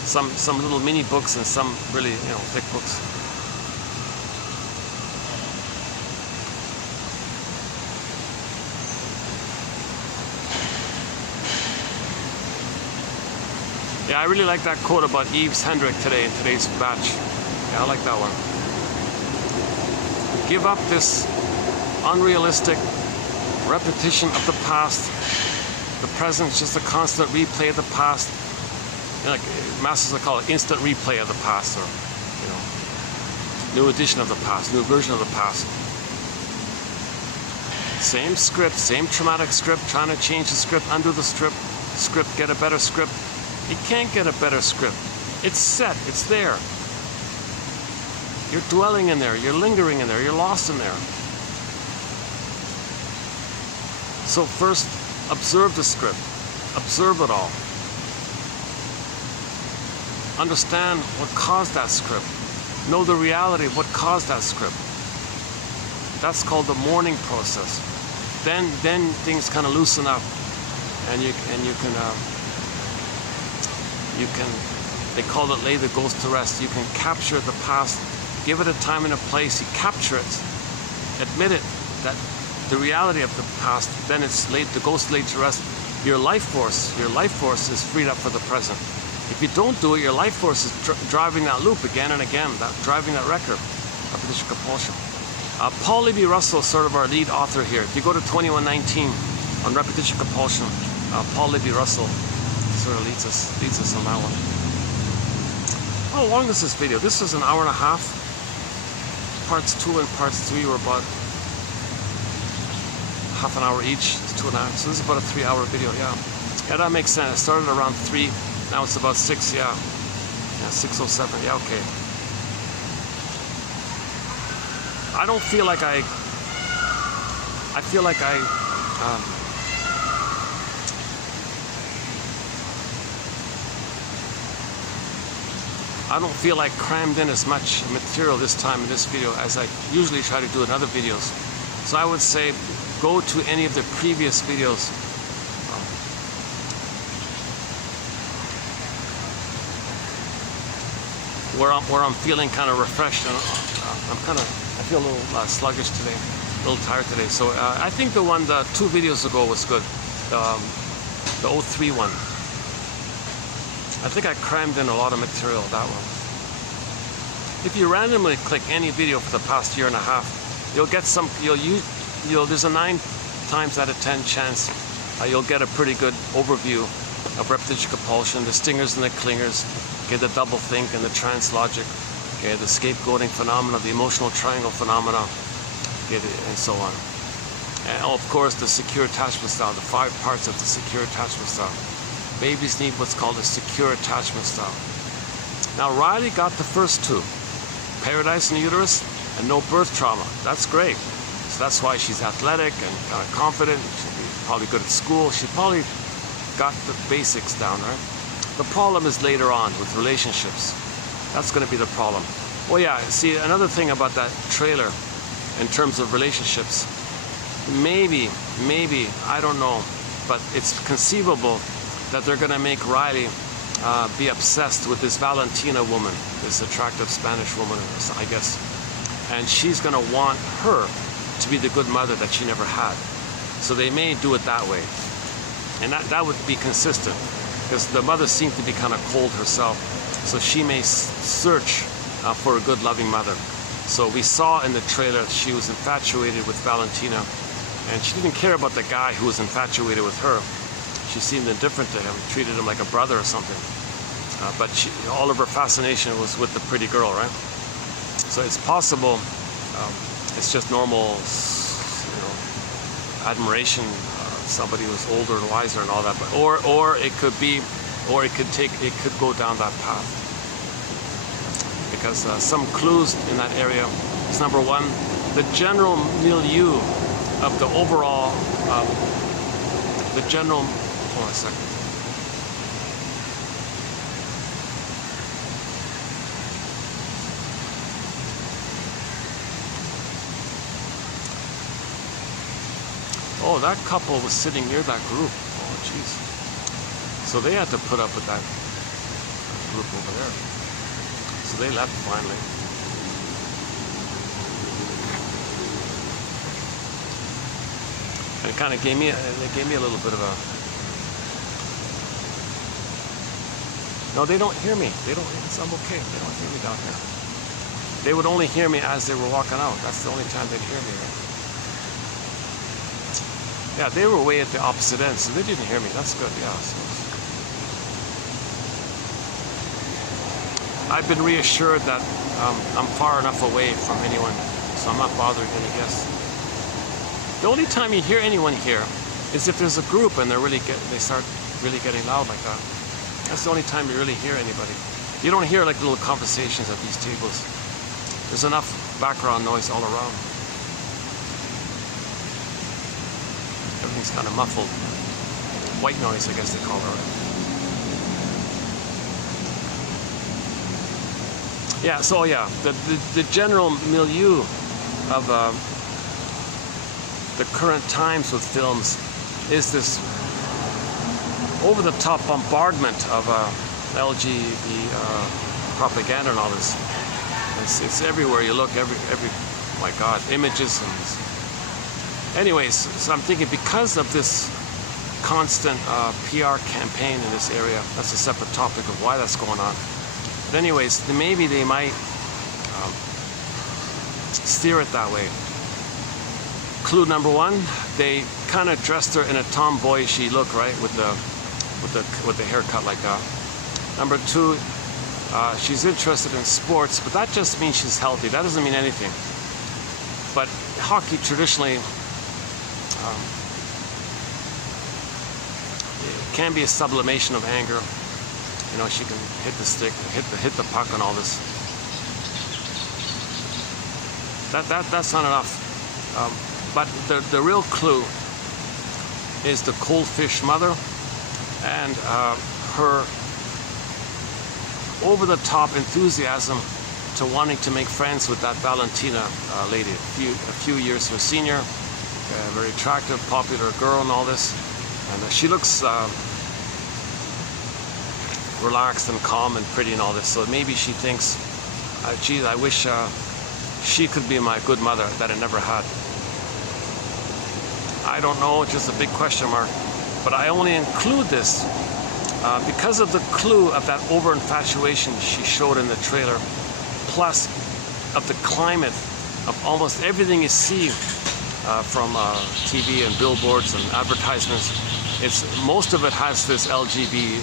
Some little mini books and some really, thick books. Yeah, I really like that quote about Yves Hendrick today in today's batch. Yeah, I like that one. Give up this unrealistic repetition of the past. The present is just a constant replay of the past. Like masters will call it instant replay of the past, or New edition of the past, new version of the past. Same script, same traumatic script, trying to change the script, undo the script, get a better script. You can't get a better script. It's set, it's there. You're dwelling in there, you're lingering in there, you're lost in there. So first, observe the script, observe it all. Understand what caused that script. Know the reality of what caused that script. That's called the mourning process. Then things kind of loosen up, and you can they call it lay the ghost to rest. You can capture the past, give it a time and a place. You capture it, admit it, that the reality of the past. Then it's laid the ghost laid to rest. Your life force is freed up for the present. If you don't do it, your life force is driving that loop again and again, driving that record, repetition compulsion. Paul Libby-Russell is sort of our lead author here. If you go to 2119 on repetition compulsion, Paul Libby-Russell sort of leads us on that one. How long is this video? This is an hour and a half. Parts 2 and parts 3 were about half an hour each. It's 2.5. So this is about a 3-hour video. Yeah, that makes sense. It started around 3. Now it's about 6. Yeah, 6:07. Yeah, okay. I don't feel like I don't feel like crammed in as much material this time in this video as I usually try to do in other videos. So I would say go to any of the previous videos. Where I'm feeling kind of refreshed, and I feel a little sluggish today, a little tired today. So I think the 2 videos ago was good, the 03 one. I think I crammed in a lot of material that one. If you randomly click any video for the past year and a half, you'll get some. There's a 9 times out of 10 chance you'll get a pretty good overview of repetition compulsion, the stingers and the clingers, okay, the double think and the trance logic, okay, the scapegoating phenomena, the emotional triangle phenomena, okay, and so on. And of course, the secure attachment style, the 5 parts of the secure attachment style. Babies need what's called a secure attachment style. Now, Riley got the first 2, paradise in the uterus and no birth trauma. That's great. So that's why she's athletic and kind of confident. She'll be probably good at school. She probably got the basics down, right? The problem is later on with relationships. That's going to be the problem. Oh yeah, see, another thing about that trailer in terms of relationships, maybe, I don't know, but it's conceivable that they're going to make Riley be obsessed with this Valentina woman, this attractive Spanish woman, I guess. And she's going to want her to be the good mother that she never had. So they may do it that way. And that would be consistent, because the mother seemed to be kind of cold herself. So she may search for a good, loving mother. So we saw in the trailer she was infatuated with Valentina, and she didn't care about the guy who was infatuated with her. She seemed indifferent to him, treated him like a brother or something. But all of her fascination was with the pretty girl, right? So it's possible it's just normal, admiration, somebody who's older and wiser and all that. But or it could go down that path, because some clues in that area is, number 1, the general milieu of the overall, hold on a second. Oh, that couple was sitting near that group. Oh, jeez. So they had to put up with that group over there. So they left finally. And it kind of gave me a little bit of a. No, they don't hear me. I'm okay. They don't hear me down here. They would only hear me as they were walking out. That's the only time they'd hear me. Right? Yeah, they were way at the opposite end, so they didn't hear me. That's good, yeah. So I've been reassured that I'm far enough away from anyone, so I'm not bothering any guests. The only time you hear anyone here is if there's a group and they start really getting loud like that. That's the only time you really hear anybody. You don't hear like little conversations at these tables. There's enough background noise all around. Everything's kind of muffled. White noise, I guess they call it. Right? Yeah, so yeah, the general milieu of the current times with films is this over-the-top bombardment of LGBT propaganda and all this. It's everywhere you look. My God, images and. Anyways, so I'm thinking because of this constant PR campaign in this area, that's a separate topic of why that's going on. But anyways, maybe they might steer it that way. Clue number one: they kind of dressed her in a tomboyish look, right, with the haircut like that. Number two, she's interested in sports, but that just means she's healthy. That doesn't mean anything. But hockey traditionally it can be a sublimation of anger. You know, she can hit the stick, hit the puck, and all this. That's not enough. But the real clue is the cold fish mother and her over-the-top enthusiasm to wanting to make friends with that Valentina lady, a few years her senior, very attractive, popular girl and all this. And she looks relaxed and calm and pretty and all this. So maybe she thinks, geez, I wish she could be my good mother that I never had. I don't know, just a big question mark. But I only include this because of the clue of that over-infatuation she showed in the trailer, plus of the climate of almost everything you see from TV and billboards and advertisements. Most of it has this LGBT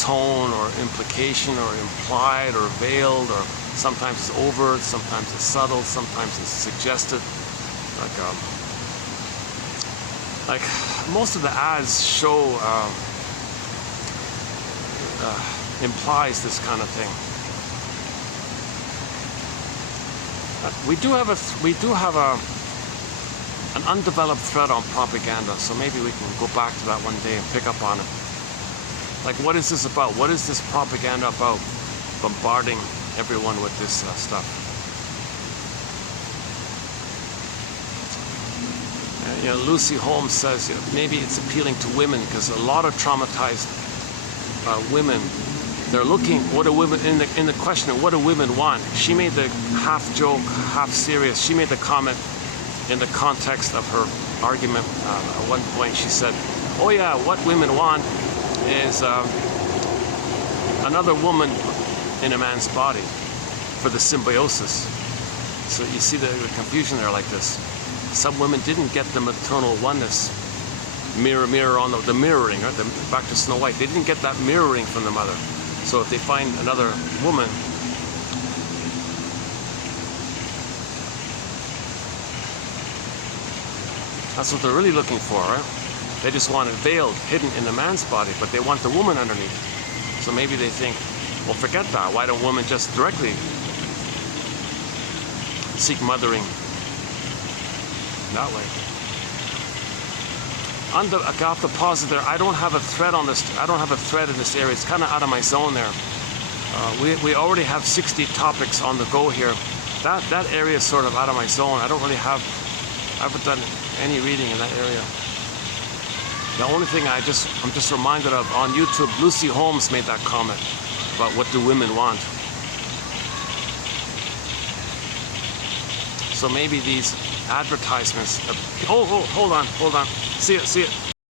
tone or implication or implied or veiled, or sometimes it's overt, sometimes it's subtle, sometimes it's suggested. Like most of the ads show implies this kind of thing. We do have an undeveloped thread on propaganda, so maybe we can go back to that one day and pick up on it. Like, what is this about? What is this propaganda about? Bombarding everyone with this stuff. You know, Lucy Holmes says, you know, maybe it's appealing to women because a lot of traumatized women, they're looking what do women in the question of what do women want. She made the half joke, half serious. She made the comment in the context of her argument. At one point, she said, "Oh yeah, what women want is another woman in a man's body for the symbiosis." So you see the confusion there like this. Some women didn't get the maternal oneness. Mirror, mirror on the mirroring, right? Back to Snow White. They didn't get that mirroring from the mother. So if they find another woman, that's what they're really looking for, right? They just want it veiled, hidden in the man's body, but they want the woman underneath. So maybe they think, well, forget that. Why don't women just directly seek mothering that way? Off the pause there, I don't have a thread on this. I don't have a thread in this area. It's kind of out of my zone there. We already have 60 topics on the go here. That area is sort of out of my zone. I don't really have. I haven't done any reading in that area. The only thing I'm just reminded of on YouTube, Lucy Holmes made that comment about what do women want. So maybe these advertisements. Oh, hold on. See it.